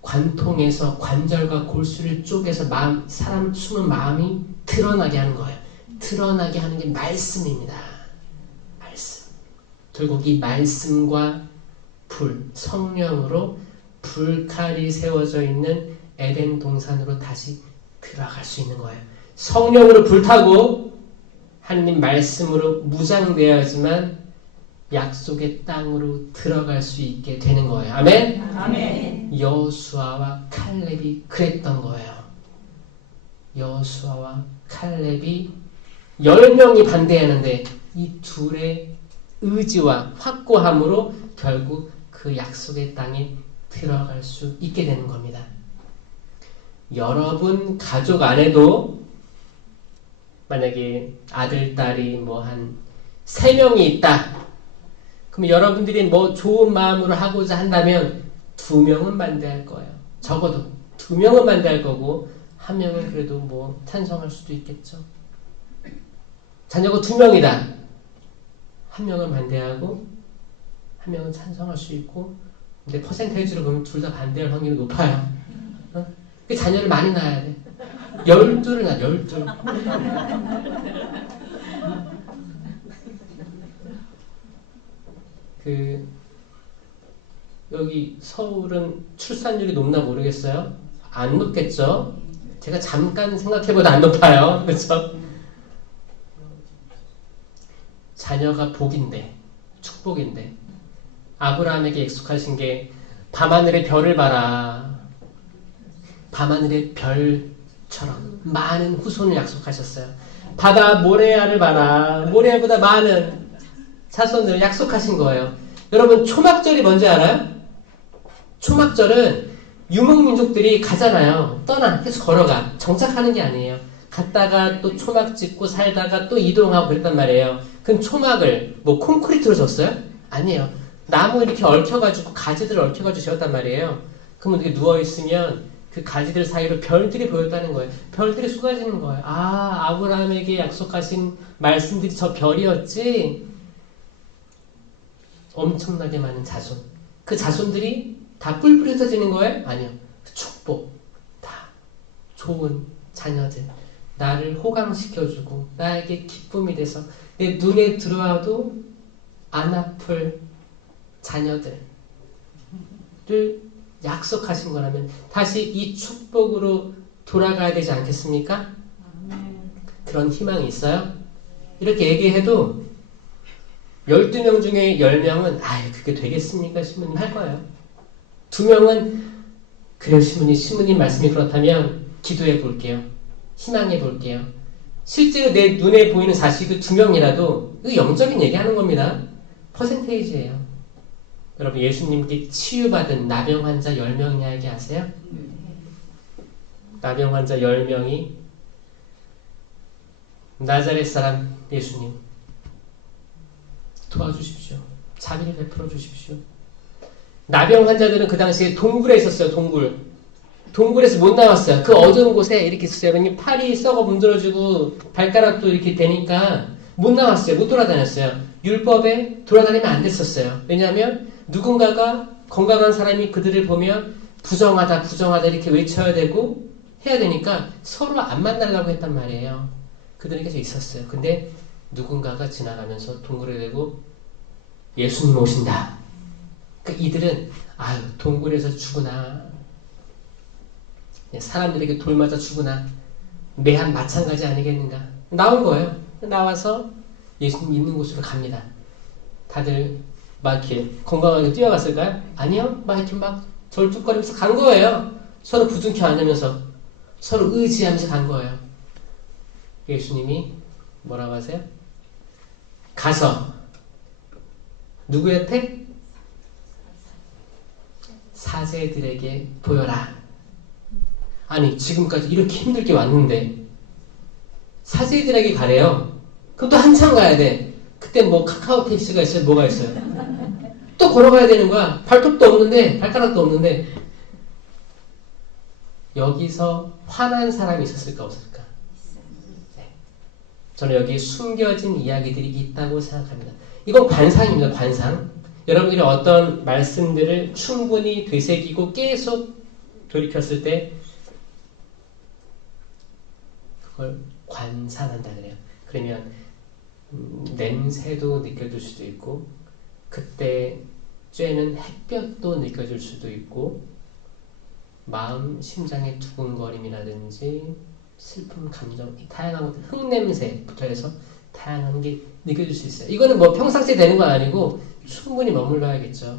관통해서 관절과 골수를 쪼개서 사람 숨은 마음이 드러나게 하는 거예요. 드러나게 하는 게 말씀입니다. 말씀. 결국 이 말씀과 불, 성령으로 불칼이 세워져 있는 에덴 동산으로 다시 들어갈 수 있는 거예요. 성령으로 불타고 하느님 말씀으로 무장되어야지만 약속의 땅으로 들어갈 수 있게 되는 거예요. 아멘? 아멘. 여호수아와 칼렙이 그랬던 거예요. 여호수아와 칼렙이 10명이 반대하는데 이 둘의 의지와 확고함으로 결국 그 약속의 땅에 들어갈 수 있게 되는 겁니다. 여러분 가족 안에도 만약에 아들, 딸이 뭐 한 3명이 있다. 그럼 여러분들이 뭐 좋은 마음으로 하고자 한다면 2명은 반대할 거예요. 적어도 2명은 반대할 거고 1명은 그래도 뭐 찬성할 수도 있겠죠. 자녀가 2명이다. 1명은 반대하고 1명은 찬성할 수 있고, 근데 퍼센테이지로 보면 둘 다 반대할 확률이 높아요. 그 자녀를 많이 낳아야 돼. 12를 낳아, 12. 여기 서울은 출산율이 높나 모르겠어요. 안 높겠죠? 제가 잠깐 생각해보다 안 높아요. 그렇죠? 자녀가 복인데, 축복인데, 아브라함에게 약속하신 게 밤하늘의 별을 봐라. 밤하늘의 별처럼 많은 후손을 약속하셨어요. 바다 모레아를 봐라. 모레아보다 많은 자손을 약속하신 거예요. 여러분 초막절이 뭔지 알아요? 초막절은 유목민족들이 가잖아요. 떠나, 계속 걸어가. 정착하는 게 아니에요. 갔다가 또 초막 짓고 살다가 또 이동하고 그랬단 말이에요. 그럼 초막을 뭐 콘크리트로 졌어요? 아니에요. 나무 이렇게 얽혀가지고 가지들 얽혀가지고 지었단 말이에요. 그러면 이렇게 누워있으면 그 가지들 사이로 별들이 보였다는 거예요. 별들이 쏟아지는 거예요. 아, 아브라함에게 약속하신 말씀들이 저 별이었지? 엄청나게 많은 자손. 그 자손들이 다 뿔뿔이 흩어지는 거예요? 아니요. 축복. 다 좋은 자녀들. 나를 호강시켜주고 나에게 기쁨이 돼서 내 눈에 들어와도 안 아플 자녀들을 약속하신 거라면 다시 이 축복으로 돌아가야 되지 않겠습니까? 그런 희망이 있어요? 이렇게 얘기해도 12명 중에 10명은 아유 그게 되겠습니까? 신부님 할 거예요. 2명은 그래요 신부님 말씀이 그렇다면 기도해 볼게요. 희망해 볼게요. 실제로 내 눈에 보이는 자식이 2명이라도 이거 영적인 얘기하는 겁니다. 퍼센테이지예요. 여러분 예수님께 치유받은 나병 환자 10명 이야기 아세요? 나병 환자 10명이 나자렛 사람 예수님 도와주십시오. 자비를 베풀어 주십시오. 나병 환자들은 그 당시에 동굴에 있었어요. 동굴에서 못 나왔어요. 그 어두운 곳에 이렇게 있었어요. 여러분 팔이 썩어 문드러지고 발가락도 이렇게 되니까 못 나왔어요. 못 돌아다녔어요. 율법에 돌아다니면 안 됐었어요. 왜냐하면 누군가가 건강한 사람이 그들을 보면 부정하다 이렇게 외쳐야 되고 해야 되니까 서로 안 만나려고 했단 말이에요. 그들은 계속 있었어요. 근데 누군가가 지나가면서 동굴에 대고 예수님 오신다. 그러니까 이들은 아유 동굴에서 죽으나 사람들에게 돌 맞아 죽으나 매한 마찬가지 아니겠는가. 나온 거예요. 나와서 예수님 있는 곳으로 갑니다. 다들 막 이렇게 건강하게 뛰어갔을까요? 아니요. 막 이렇게 막 절뚝거리면서 간 거예요. 서로 부둥켜 안으면서 서로 의지하면서 간 거예요. 예수님이 뭐라고 하세요? 가서 누구한테? 사제들에게 보여라. 아니 지금까지 이렇게 힘들게 왔는데 사제들에게 가래요. 그럼 또 한참 가야 돼. 그때 뭐 카카오 택시가 있어요? 뭐가 있어요? 또 걸어가야 되는 거야. 발톱도 없는데 발가락도 없는데 여기서 화난 사람이 있었을까 없을까? 네. 저는 여기에 숨겨진 이야기들이 있다고 생각합니다. 이건 관상입니다. 관상. 여러분들이 어떤 말씀들을 충분히 되새기고 계속 돌이켰을 때 그걸 관상한다 그래요. 그러면 냄새도 느껴질 수도 있고 그때 쬐는 햇볕도 느껴질 수도 있고 마음, 심장의 두근거림이라든지 슬픔, 감정, 다양한 것들, 흙냄새부터 해서 다양한 게 느껴질 수 있어요. 이거는 뭐 평상시에 되는 건 아니고 충분히 머물러야겠죠.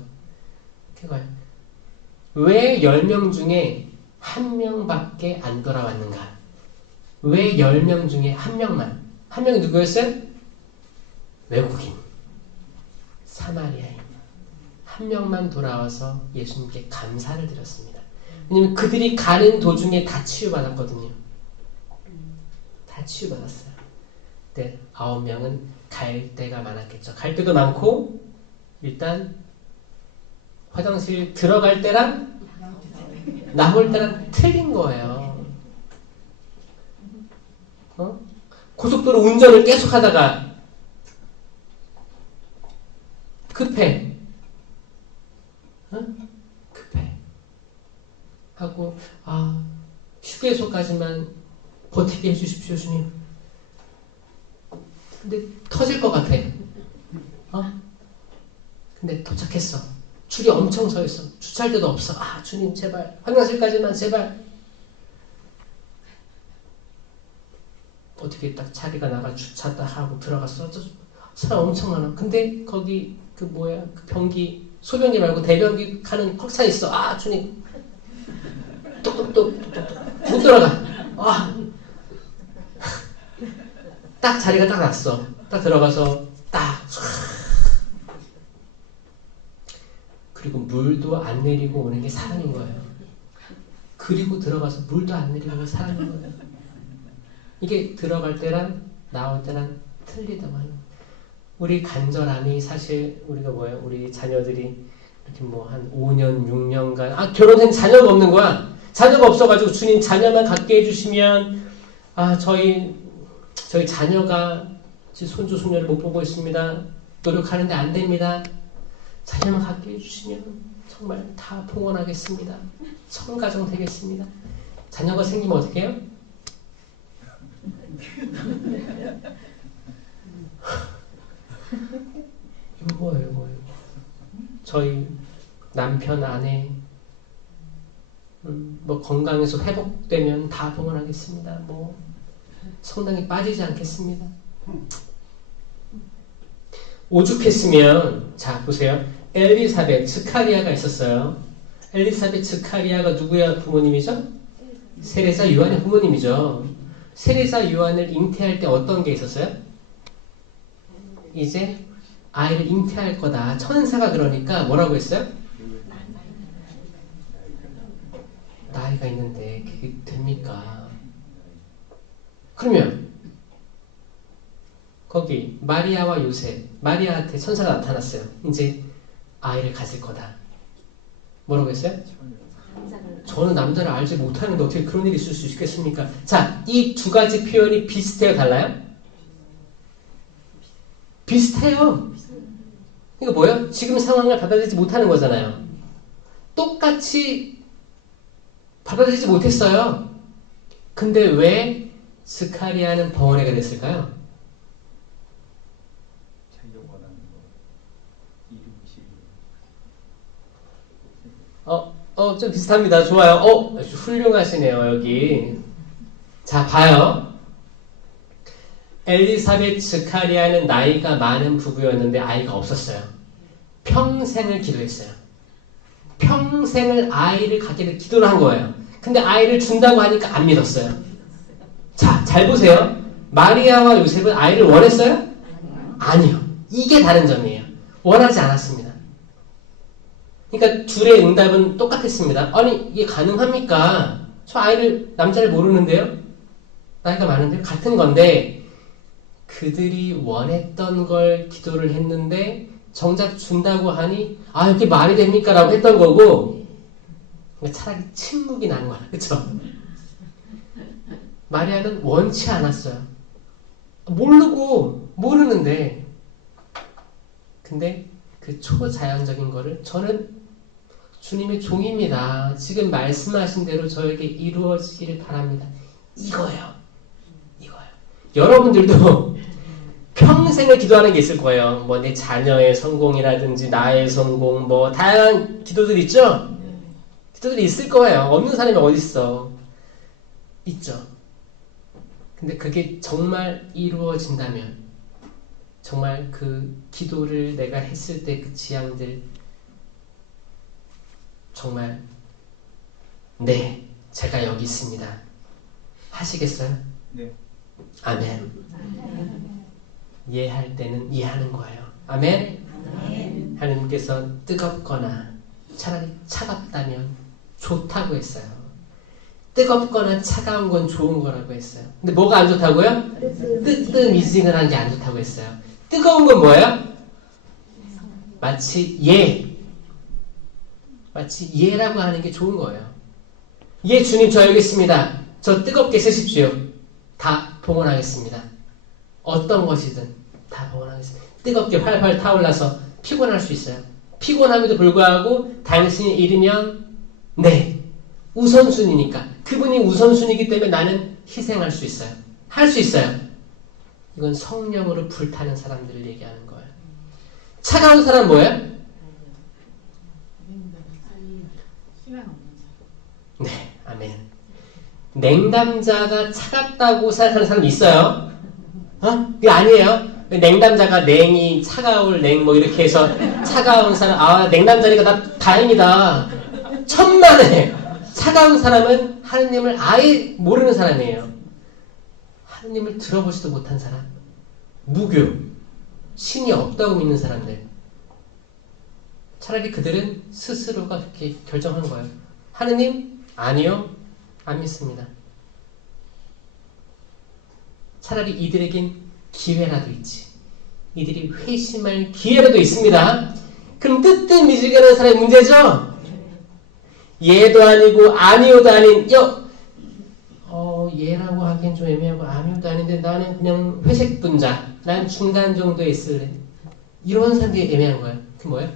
그거예요. 왜 10명 중에 1명밖에 안 돌아왔는가? 왜 10명 중에 1명만? 1명이 누구였어요? 외국인, 사마리아인. 1명만 돌아와서 예수님께 감사를 드렸습니다. 왜냐면 그들이 가는 도중에 다 치유받았거든요. 다 치유받았어요. 근데 9명은 갈 데가 많았겠죠. 갈 데도 많고 일단 화장실 들어갈 때랑 나올 때랑 틀린 거예요. 고속도로 운전을 계속 하다가 급해. 급해. 하고 휴게소까지만 버티게 해주십시오 주님. 근데 터질 것 같아. 근데 도착했어. 줄이 엄청 서 있어. 주차할 데도 없어. 주님 제발 화장실까지만 제발. 어떻게 딱 자리가 나가 주차 딱 하고 들어갔어. 사람 엄청 많아. 근데 거기 그 변기 소변기 말고 대변기 가는 꽉 차 있어. 주님 또 못 들어가. 딱 자리가 딱 났어. 딱 들어가서 딱 그리고 물도 안 내리고 오는 게 사랑인 거예요. 그리고 들어가서 물도 안 내리고 오는 게 사랑인 거예요. 이게 들어갈 때랑 나올 때랑 틀리다고 하는 거예요. 우리 간절함이 사실 우리가 우리 자녀들이 이렇게 한 5년, 6년간 결혼한 자녀가 없는 거야. 자녀가 없어가지고 주님 자녀만 갖게 해주시면 저희 자녀가 손주 손녀를 못 보고 있습니다. 노력하는데 안 됩니다. 자녀만 갖게 해주시면 정말 다 봉헌하겠습니다. 성가정 되겠습니다. 자녀가 생기면 어떻게 해요? 이거 뭐예요? 저희 남편 아내 건강에서 회복되면 다 봉헌하겠습니다. 성당에 빠지지 않겠습니다. 오죽했으면 자 보세요. 엘리사벳 즈카리아가 있었어요. 엘리사벳 즈카리아가 누구야 부모님이죠? 세례사 요한의 부모님이죠. 세례사 요한을 잉태할 때 어떤 게 있었어요? 이제 아이를 잉태할 거다. 천사가 그러니까 뭐라고 했어요? 나이가 있는데 그게 됩니까? 그러면 거기 마리아와 요셉, 마리아한테 천사가 나타났어요. 이제 아이를 가질 거다. 뭐라고 했어요? 저는 남자를 알지 못하는데 어떻게 그런 일이 있을 수 있겠습니까? 자, 이 두 가지 표현이 비슷해요? 달라요? 비슷해요. 이거 뭐예요? 지금 상황을 받아들이지 못하는 거잖아요. 똑같이 받아들이지 못했어요. 근데 왜 스카리아는 벙어리가 됐을까요? 자기가 원하는 거 이름식 좀 비슷합니다. 좋아요. 아주 훌륭하시네요, 여기. 자, 봐요. 엘리사벳 스카리아는 나이가 많은 부부였는데 아이가 없었어요. 평생을 기도했어요. 평생을 아이를 갖게 기도를 한 거예요. 근데 아이를 준다고 하니까 안 믿었어요. 자, 잘 보세요. 마리아와 요셉은 아이를 원했어요? 아니요. 이게 다른 점이에요. 원하지 않았습니다. 그러니까 둘의 응답은 똑같았습니다. 아니, 이게 가능합니까? 저 아이를, 남자를 모르는데요? 나이가 많은데요? 같은 건데, 그들이 원했던 걸 기도를 했는데, 정작 준다고 하니, 아, 이게 말이 됩니까? 라고 했던 거고, 차라리 침묵이 난 거야. 그쵸? 마리아는 원치 않았어요. 모르는데, 근데 그 초자연적인 거를 저는 주님의 종입니다. 지금 말씀하신 대로 저에게 이루어지기를 바랍니다. 이거예요. 여러분들도 평생을 기도하는 게 있을 거예요. 뭐 내 자녀의 성공이라든지 나의 성공, 뭐 다양한 기도들 있죠? 기도들이 있을 거예요. 없는 사람이 어디 있어? 있죠. 근데 그게 정말 이루어진다면, 정말 그 기도를 내가 했을 때 그 지향들, 정말 네, 제가 여기 있습니다. 하시겠어요? 네. 아멘. 이해할 때는 이해하는 거예요. 아멘. 하나님께서 뜨겁거나 차라리 차갑다면 좋다고 했어요. 뜨겁거나 차가운 건 좋은 거라고 했어요. 근데 뭐가 안 좋다고요? 뜨뜻미지근한 게 안 좋다고 했어요. 뜨거운 건 뭐예요? 마치 예라고 하는 게 좋은 거예요. 예, 주님, 저 여기 있습니다. 저 뜨겁게 쓰십시오. 다 봉헌하겠습니다. 어떤 것이든 다 봉헌하겠습니다. 뜨겁게 활활 타올라서 피곤할 수 있어요. 피곤함에도 불구하고 당신이 잃으면 네, 우선순위니까. 그분이 우선순위이기 때문에 나는 희생할 수 있어요. 할 수 있어요. 이건 성령으로 불타는 사람들을 얘기하는 거예요. 차가운 사람 뭐예요? 네, 아멘. 냉담자가 차갑다고 생각하는 사람 있어요? 그게 아니에요. 냉담자가 냉이 차가울 냉 뭐 이렇게 해서 차가운 사람, 냉담자니까 나 다행이다. 천만에 차가운 사람은 하느님을 아예 모르는 사람이에요. 하느님을 들어보지도 못한 사람, 무교, 신이 없다고 믿는 사람들. 차라리 그들은 스스로가 그렇게 결정한 거예요. 하느님? 아니요, 안 믿습니다. 차라리 이들에겐 기회라도 있지. 이들이 회심할 기회라도 있습니다. 그럼 뜨뜻미지근한 사람의 문제죠? 예도 아니고 아니요도 아닌 예라고 하기엔 좀 애매하고 아니요도 아닌데 나는 그냥 회색 분자, 난 중간 정도에 있을래. 이런 사람들이 애매한 거예요. 그 뭐예요?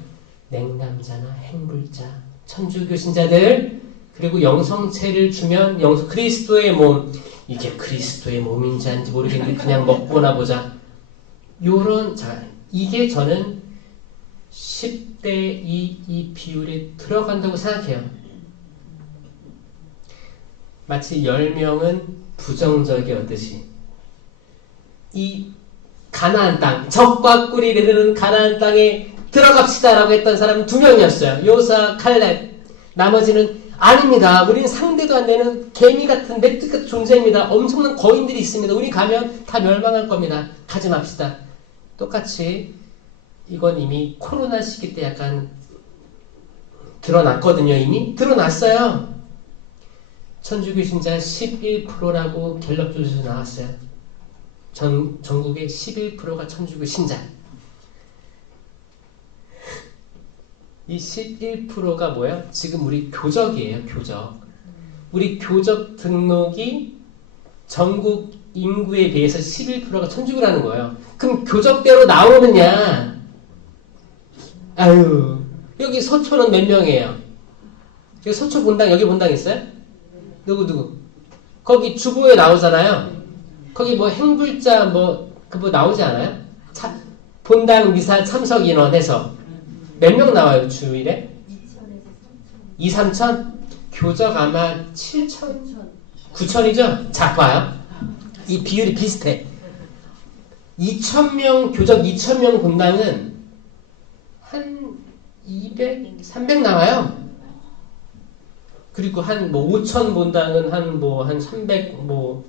냉담자나 행불자, 천주교 신자들, 그리고 영성체를 주면 그리스도의 몸, 이게 그리스도의 몸인지 아닌지 모르겠는데 그냥 먹고나 보자. 이게 저는 10대 2 비율에 들어간다고 생각해요. 마치 10명은 부정적이었듯이 이 가나안 땅, 적과 꿀이 흐르는 가나안 땅에 들어갑시다라고 했던 사람은 2명이었어요. 요사, 칼렙. 나머지는 아닙니다. 우리는 상대 상대도 안 되는 개미 같은 멧돼지 같은 존재입니다. 엄청난 거인들이 있습니다. 우리 가면 다 멸망할 겁니다. 가지 맙시다. 똑같이 이건 이미 코로나 시기 때 약간 드러났거든요. 이미 드러났어요. 천주교 신자 11%라고 갤럽 조사에서 나왔어요. 전국의 11%가 천주교 신자. 이 11%가 뭐예요? 지금 우리 교적이에요. 교적. 우리 교적 등록이 전국 인구에 비해서 11%가 천주교라는 거예요. 그럼 교적대로 나오느냐? 아유, 여기 서초는 몇 명이에요? 여기 서초 본당, 여기 본당 있어요? 누구? 거기 주보에 나오잖아요. 거기 뭐 행불자 그거 나오지 않아요? 본당 미사 참석 인원 해서 몇 명 나와요, 주일에? 2, 3천? 교적 아마 7천? 9천이죠? 자, 봐요. 이 비율이 비슷해. 2,000명, 교적 2,000명 본당은 한 200, 300 나와요. 그리고 한 5천 본당은 한 300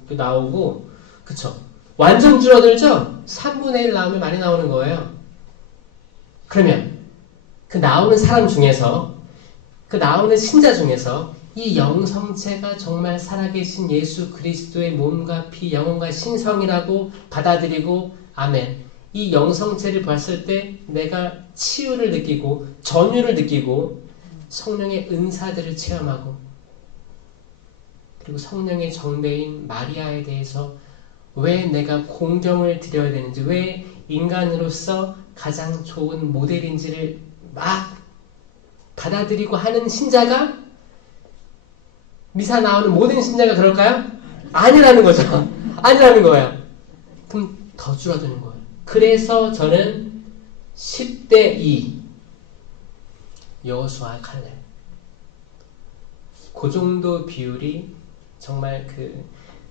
나오고, 그쵸? 완전 줄어들죠? 3분의 1 나오면 많이 나오는 거예요. 그러면 그 나오는 사람 중에서, 그 나오는 신자 중에서 이 영성체가 정말 살아계신 예수 그리스도의 몸과 피, 영혼과 신성이라고 받아들이고, 아멘. 이 영성체를 봤을 때 내가 치유를 느끼고 전율을 느끼고 성령의 은사들을 체험하고, 그리고 성령의 정배인 마리아에 대해서 왜 내가 공경을 드려야 되는지, 왜 인간으로서 가장 좋은 모델인지를 막 받아들이고 하는 신자가, 미사 나오는 모든 신자가 그럴까요? 아니라는 거죠. 아니라는 거예요. 그럼 더 줄어드는 거예요. 그래서 저는 10대 2 여호수아 칼렙, 그 정도 비율이 정말 그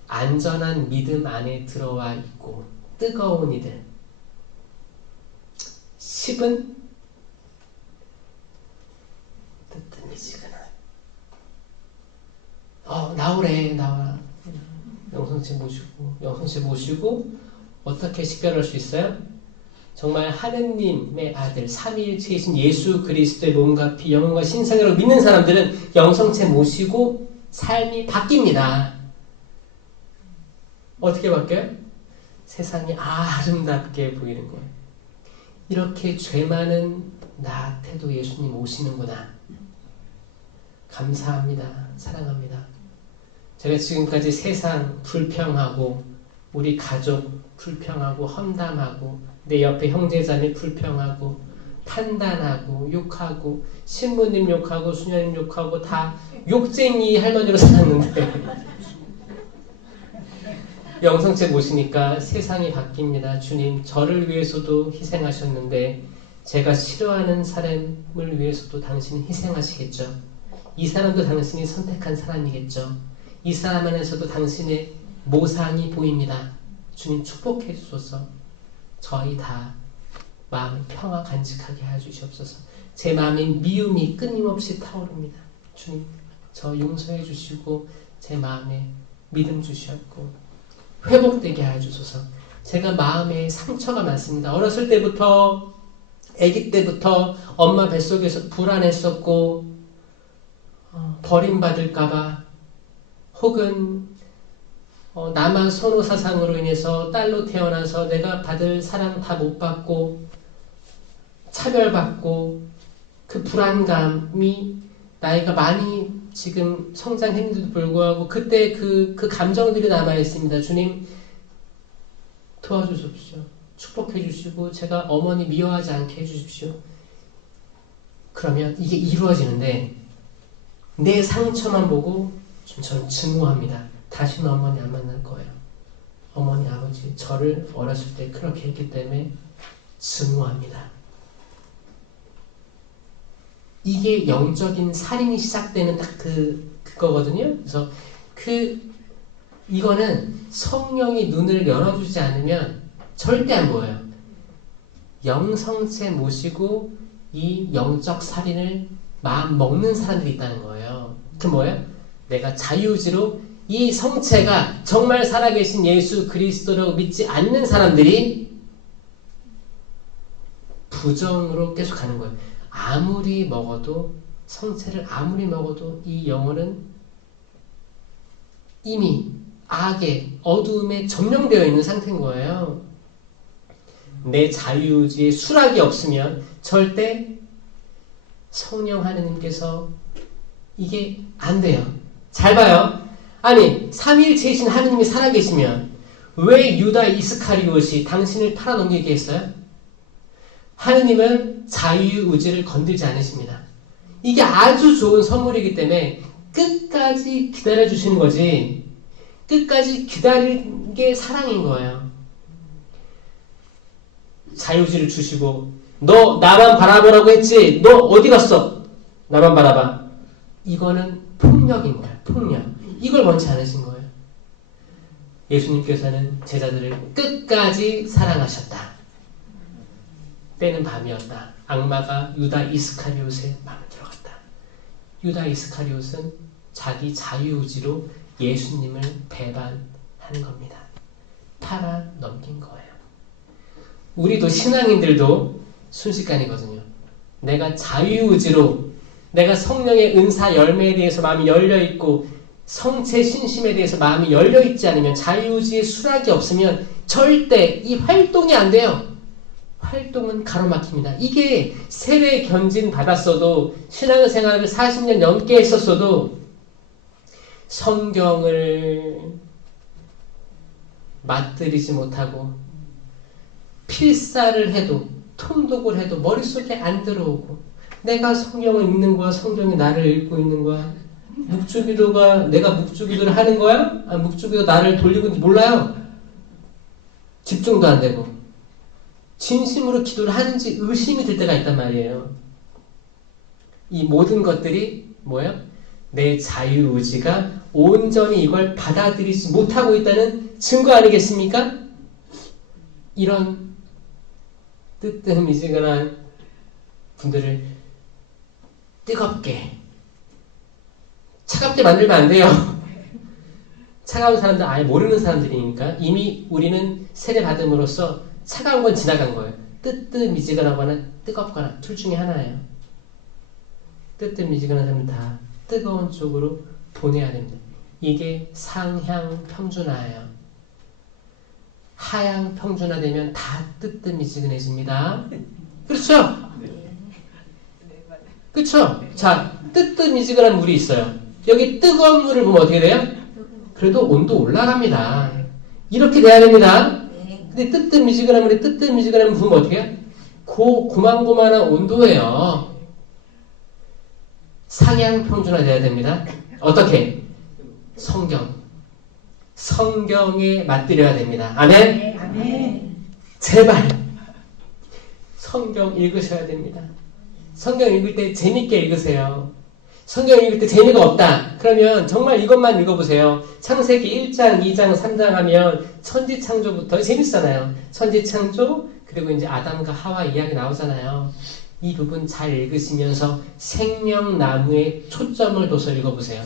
안전한 믿음 안에 들어와 있고 뜨거운 이들. 10은 뜨뜻미지근한. 나와라. 영성체 모시고 어떻게 식별할 수 있어요? 정말 하느님의 아들, 삼위일체이신 예수 그리스도의 몸과 피, 영혼과 신성이라고 믿는 사람들은 영성체 모시고 삶이 바뀝니다. 어떻게 바뀌어요? 세상이 아름답게 보이는 거예요. 이렇게 죄 많은 나한테도 예수님 오시는구나. 감사합니다. 사랑합니다. 제가 지금까지 세상 불평하고, 우리 가족 불평하고, 험담하고, 내 옆에 형제자매 불평하고, 판단하고, 욕하고, 신부님 욕하고, 수녀님 욕하고, 다 욕쟁이 할머니로 살았는데 영성체 모시니까 세상이 바뀝니다. 주님, 저를 위해서도 희생하셨는데 제가 싫어하는 사람을 위해서도 당신은 희생하시겠죠. 이 사람도 당신이 선택한 사람이겠죠. 이 사람 안에서도 당신의 모상이 보입니다. 주님, 축복해 주소서. 저희 다 마음의 평화 간직하게 해주시옵소서. 제 마음에 미움이 끊임없이 타오릅니다. 주님, 저 용서해 주시고 제 마음에 믿음 주시옵고 회복되게 해주소서. 제가 마음에 상처가 많습니다. 어렸을 때부터, 아기 때부터 엄마 뱃속에서 불안했었고, 버림받을까봐, 혹은 남아 선호 사상으로 인해서 딸로 태어나서 내가 받을 사랑 다 못 받고 차별받고, 그 불안감이 나이가 많이 지금 성장했는데도 불구하고 그때 그 감정들이 남아 있습니다. 주님, 도와주십시오. 축복해 주시고 제가 어머니 미워하지 않게 해주십시오. 그러면 이게 이루어지는데, 내 상처만 보고 저는 증오합니다. 다시는 어머니 안 만날 거예요. 어머니, 아버지, 저를 어렸을 때 그렇게 했기 때문에 증오합니다. 이게 영적인 살인이 시작되는 딱 그거거든요. 그래서 이거는 성령이 눈을 열어주지 않으면 절대 안 보여요. 영성체 모시고 이 영적 살인을 마음 먹는 사람들이 있다는 거예요. 그 뭐예요? 내가 자유의지로 이 성체가 정말 살아계신 예수 그리스도라고 믿지 않는 사람들이 부정으로 계속 가는 거예요. 아무리 먹어도 성체를 아무리 먹어도 이 영혼은 이미 악의 어두움에 점령되어 있는 상태인 거예요. 내 자유의지에 수락이 없으면 절대 성령 하느님께서 이게 안 돼요. 잘 봐요. 아니 삼위일체이신 하느님이 살아계시면 왜 유다 이스카리옷이 당신을 팔아넘기게 했어요? 하느님은 자유의지를 건들지 않으십니다. 이게 아주 좋은 선물이기 때문에 끝까지 기다려주시는 거지, 끝까지 기다리는 게 사랑인 거예요. 자유의지를 주시고 너 나만 바라보라고 했지, 너 어디 갔어? 나만 바라봐. 이거는 폭력인 거예요. 폭력. 이걸 원치 않으신 거예요. 예수님께서는 제자들을 끝까지 사랑하셨다. 때는 밤이었다. 악마가 유다 이스카리옷의 마음에 들어갔다. 유다 이스카리옷은 자기 자유의지로 예수님을 배반하는 겁니다. 팔아 넘긴 거예요. 우리도 신앙인들도 순식간이거든요. 내가 자유의지로 내가 성령의 은사 열매에 대해서 마음이 열려있고 성체 신심에 대해서 마음이 열려있지 않으면, 자유의지의 수락이 없으면 절대 이 활동이 안 돼요. 활동은 가로막힙니다. 이게 세례 견진 받았어도 신앙생활을 40년 넘게 했었어도 성경을 맛들이지 못하고 필사를 해도 통독을 해도 머릿속에 안 들어오고, 내가 성경을 읽는 거야? 성경이 나를 읽고 있는 거야? 묵주기도가 내가 묵주기도를 하는 거야? 묵주기도 나를 돌리고 있는지 몰라요. 집중도 안 되고 진심으로 기도를 하는지 의심이 들 때가 있단 말이에요. 이 모든 것들이 뭐예요? 내 자유의지가 온전히 이걸 받아들이지 못하고 있다는 증거 아니겠습니까? 이런 뜨뜻미지근한 분들을 뜨겁게 차갑게 만들면 안 돼요. 차가운 사람들 아예 모르는 사람들이니까 이미 우리는 세례 받음으로써 차가운 건 지나간 거예요. 뜨뜻미지근하거나 뜨겁거나 둘 중에 하나예요. 뜨뜻미지근한 사람은 다 뜨거운 쪽으로 보내야 됩니다. 이게 상향 평준화예요. 하향 평준화 되면 다 뜨뜻미지근해집니다. 그렇죠? 그렇죠? 자, 뜨뜻미지근한 물이 있어요. 여기 뜨거운 물을 보면 어떻게 돼요? 그래도 온도 올라갑니다. 이렇게 돼야 됩니다. 근데 뜨뜻미지근한 물에 뜨뜻미지근한 물 부으면 어떻게 해요? 고만고만한 온도예요. 상향 평준화 돼야 됩니다. 어떻게? 성경에 맞들여야 됩니다. 아멘? 아멘. 제발 성경 읽으셔야 됩니다. 성경 읽을 때 재밌게 읽으세요. 성경 읽을 때 재미가 없다. 그러면 정말 이것만 읽어보세요. 창세기 1장, 2장, 3장 하면 천지창조부터 재밌잖아요. 천지창조, 그리고 이제 아담과 하와 이야기 나오잖아요. 이 부분 잘 읽으시면서 생명나무에 초점을 둬서 읽어보세요.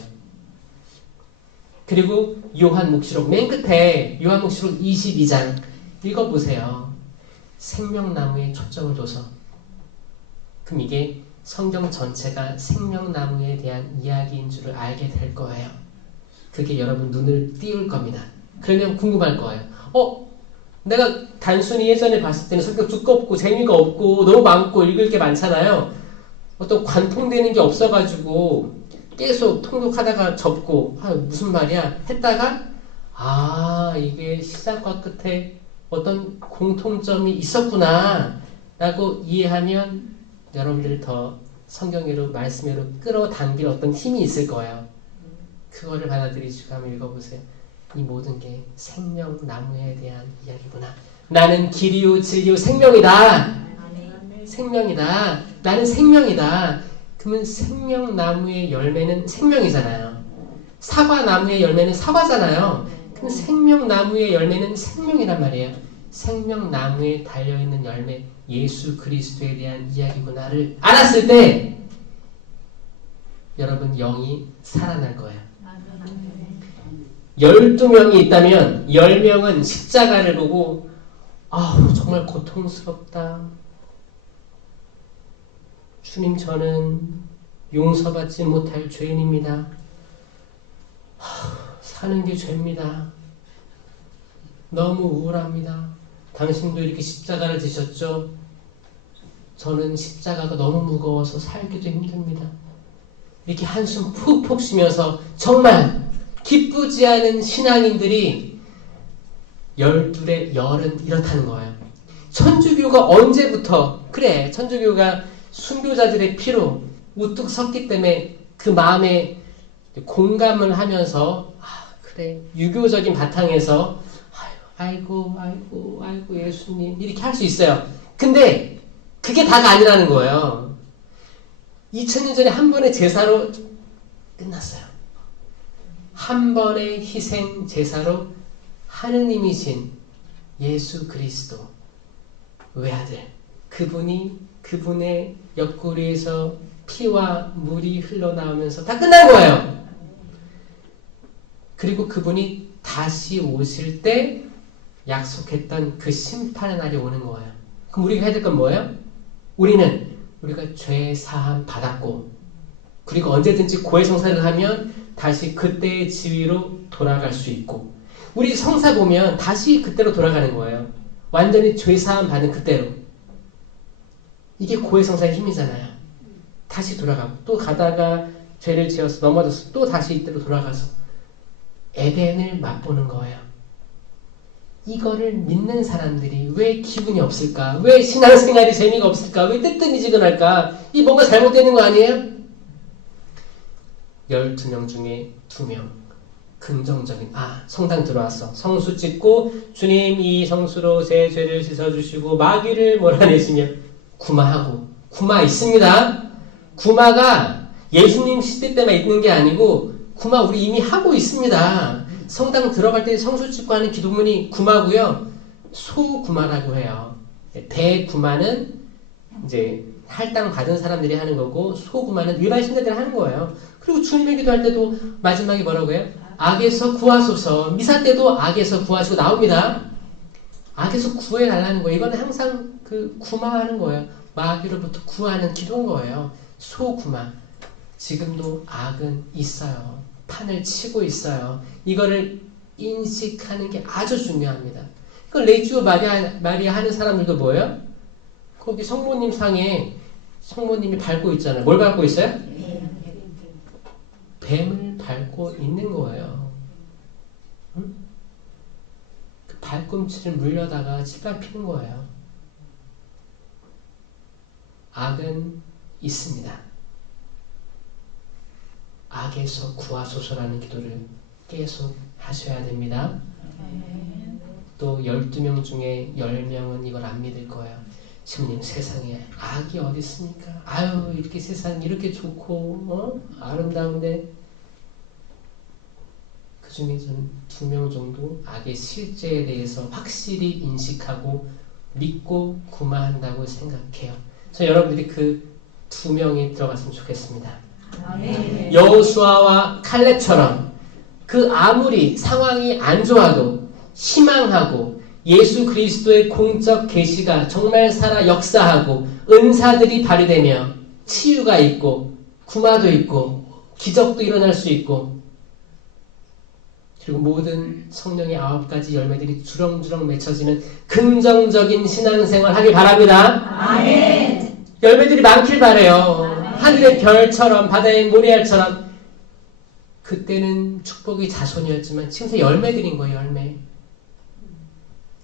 그리고 요한묵시록 맨 끝에 요한묵시록 22장 읽어보세요. 생명나무에 초점을 둬서. 그럼 이게 성경 전체가 생명나무에 대한 이야기인 줄을 알게 될 거예요. 그게 여러분 눈을 띄울 겁니다. 그러면 궁금할 거예요. 내가 단순히 예전에 봤을 때는 성경 두껍고 재미가 없고 너무 많고 읽을 게 많잖아요. 어떤 관통되는 게 없어가지고 계속 통독하다가 접고 무슨 말이야 했다가 이게 시작과 끝에 어떤 공통점이 있었구나 라고 이해하면 여러분들이 더 성경으로 말씀으로 끌어당길 어떤 힘이 있을 거예요. 그거를 받아들이시고 한번 읽어보세요. 이 모든 게 생명나무에 대한 이야기구나. 나는 길이요 진리요 생명이다. 생명이다. 나는 생명이다. 그러면 생명나무의 열매는 생명이잖아요. 사과나무의 열매는 사과잖아요. 그럼 생명나무의 열매는 생명이란 말이에요. 생명나무에 달려있는 열매, 예수 그리스도에 대한 이야기구나를 알았을 때 여러분 영이 살아날 거예요. 12명이 있다면 10명은 십자가를 보고 아우 정말 고통스럽다. 주님 저는 용서받지 못할 죄인입니다. 사는 게 죄입니다. 너무 우울합니다. 당신도 이렇게 십자가를 지셨죠? 저는 십자가가 너무 무거워서 살기도 힘듭니다. 이렇게 한숨 푹푹 쉬면서 정말 기쁘지 않은 신앙인들이 열둘의 열은 이렇다는 거예요. 천주교가 언제부터 그래 천주교가 순교자들의 피로 우뚝 섰기 때문에 그 마음에 공감을 하면서 그래 유교적인 바탕에서 아이고 예수님 이렇게 할 수 있어요. 근데 그게 다가 아니라는 거예요. 2000년 전에 한 번의 제사로 끝났어요. 한 번의 희생 제사로 하느님이신 예수 그리스도 외아들 그분이 그분의 옆구리에서 피와 물이 흘러나오면서 다 끝난 거예요. 그리고 그분이 다시 오실 때 약속했던 그 심판의 날이 오는 거예요. 그럼 우리가 해야 될 건 뭐예요? 우리가 죄 사함 받았고 그리고 언제든지 고해 성사를 하면 다시 그때의 지위로 돌아갈 수 있고 우리 성사 보면 다시 그때로 돌아가는 거예요. 완전히 죄 사함 받은 그때로. 이게 고해 성사의 힘이잖아요. 다시 돌아가고 또 가다가 죄를 지어서 넘어져서 또 다시 이때로 돌아가서 에덴을 맛보는 거예요. 이거를 믿는 사람들이 왜 기분이 없을까? 왜 신앙생활이 재미가 없을까? 왜 뜨뜻미지근할까? 이 뭔가 잘못되는 거 아니에요? 12명 중에 2명 긍정적인 성당 들어왔어. 성수 찍고 주님 이 성수로 제 죄를 씻어주시고 마귀를 몰아내시며 구마하고 구마 있습니다. 구마가 예수님 시대 때만 있는 게 아니고 구마 우리 이미 하고 있습니다. 성당 들어갈 때 성수 찍고 하는 기도문이 구마고요. 소구마라고 해요. 대구마는 이제 할당 받은 사람들이 하는 거고 소구마는 일반 신자들이 하는 거예요. 그리고 주님의 기도할 때도 마지막에 뭐라고 해요? 악에서 구하소서. 미사 때도 악에서 구하시고 나옵니다. 악에서 구해달라는 거예요. 이건 항상 그 구마하는 거예요. 마귀로부터 구하는 기도인 거예요. 소구마. 지금도 악은 있어요. 판을 치고 있어요. 이거를 인식하는 게 아주 중요합니다. 그 레지오 마리아 하는 사람들도 뭐예요? 거기 성모님 상에 성모님이 밟고 있잖아요. 뭘 밟고 있어요? 뱀을 밟고 있는 거예요. 응? 그 발꿈치를 물려다가 치발 피는 거예요. 악은 있습니다. 악에서 구하소서라는 기도를 계속 하셔야 됩니다. 또 12명 중에 10명은 이걸 안 믿을 거예요. 주님 세상에 악이 어디 있습니까? 아유 이렇게 세상이 이렇게 좋고 아름다운데 그 중에 저는 2명 정도 악의 실제에 대해서 확실히 인식하고 믿고 구마한다고 생각해요. 저 여러분들이 그 2명이 들어갔으면 좋겠습니다. 여호수아와 칼렙처럼 그 아무리 상황이 안 좋아도 희망하고 예수 그리스도의 공적 계시가 정말 살아 역사하고 은사들이 발휘되며 치유가 있고 구마도 있고 기적도 일어날 수 있고 그리고 모든 성령의 9가지 열매들이 주렁주렁 맺혀지는 긍정적인 신앙생활 하길 바랍니다. 아멘. 열매들이 많길 바라요. 하늘의 별처럼 바다의 모래알처럼. 그때는 축복의 자손이었지만 지금 열매들인 거예요. 열매.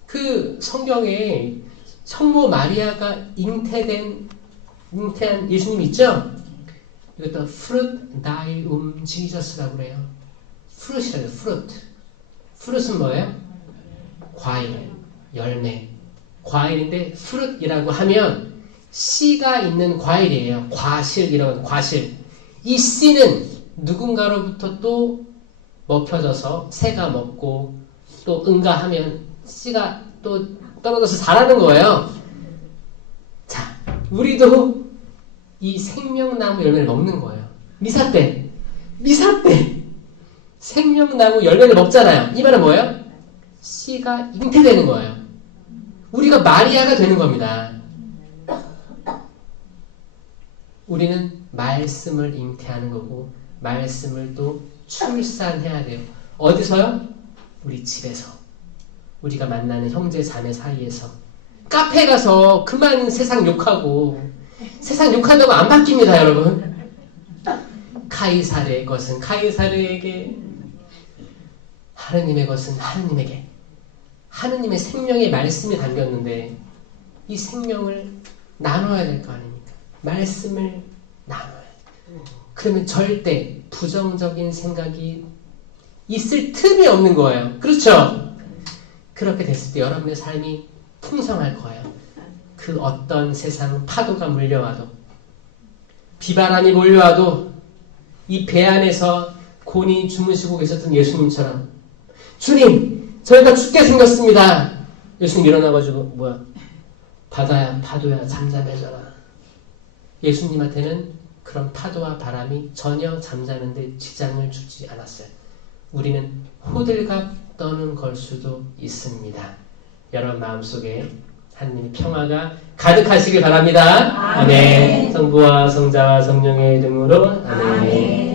그 성경에 성모 마리아가 잉태한 예수님 있죠? 이것도 fruit thy womb Jesus라고 그래요. fruit이라고 fruit. fruit은 뭐예요? 과일, 열매. 과일인데 fruit이라고 하면 씨가 있는 과일이에요. 과실, 이런 과실. 이 씨는 누군가로부터 또 먹혀져서 새가 먹고 또 응가하면 씨가 또 떨어져서 자라는 거예요. 자, 우리도 이 생명나무 열매를 먹는 거예요. 미사 때 생명나무 열매를 먹잖아요. 이 말은 뭐예요? 씨가 잉태되는 거예요. 우리가 마리아가 되는 겁니다. 우리는 말씀을 잉태하는 거고 말씀을 또 출산해야 돼요. 어디서요? 우리 집에서. 우리가 만나는 형제 자매 사이에서. 카페 가서 그만 세상 욕하고 세상 욕한다고 안 바뀝니다, 여러분. 카이사르의 것은 카이사르에게, 하느님의 것은 하느님에게. 하느님의 생명의 말씀이 담겼는데 이 생명을 나눠야 될 거 아닙니까? 말씀을 나눠야 돼요. 그러면 절대 부정적인 생각이 있을 틈이 없는 거예요. 그렇죠? 그렇게 됐을 때 여러분의 삶이 풍성할 거예요. 그 어떤 세상 파도가 물려와도, 비바람이 몰려와도 이 배 안에서 곤히 주무시고 계셨던 예수님처럼, 주님, 저희가 죽게 생겼습니다. 예수님 일어나가지고, 뭐야, 바다야, 파도야, 잠잠해져라. 예수님한테는 그런 파도와 바람이 전혀 잠자는데 지장을 주지 않았어요. 우리는 호들갑 떠는 걸 수도 있습니다. 여러분 마음속에 하나님의 평화가 가득하시길 바랍니다. 아멘. 성부와 성자와 성령의 이름으로 아멘.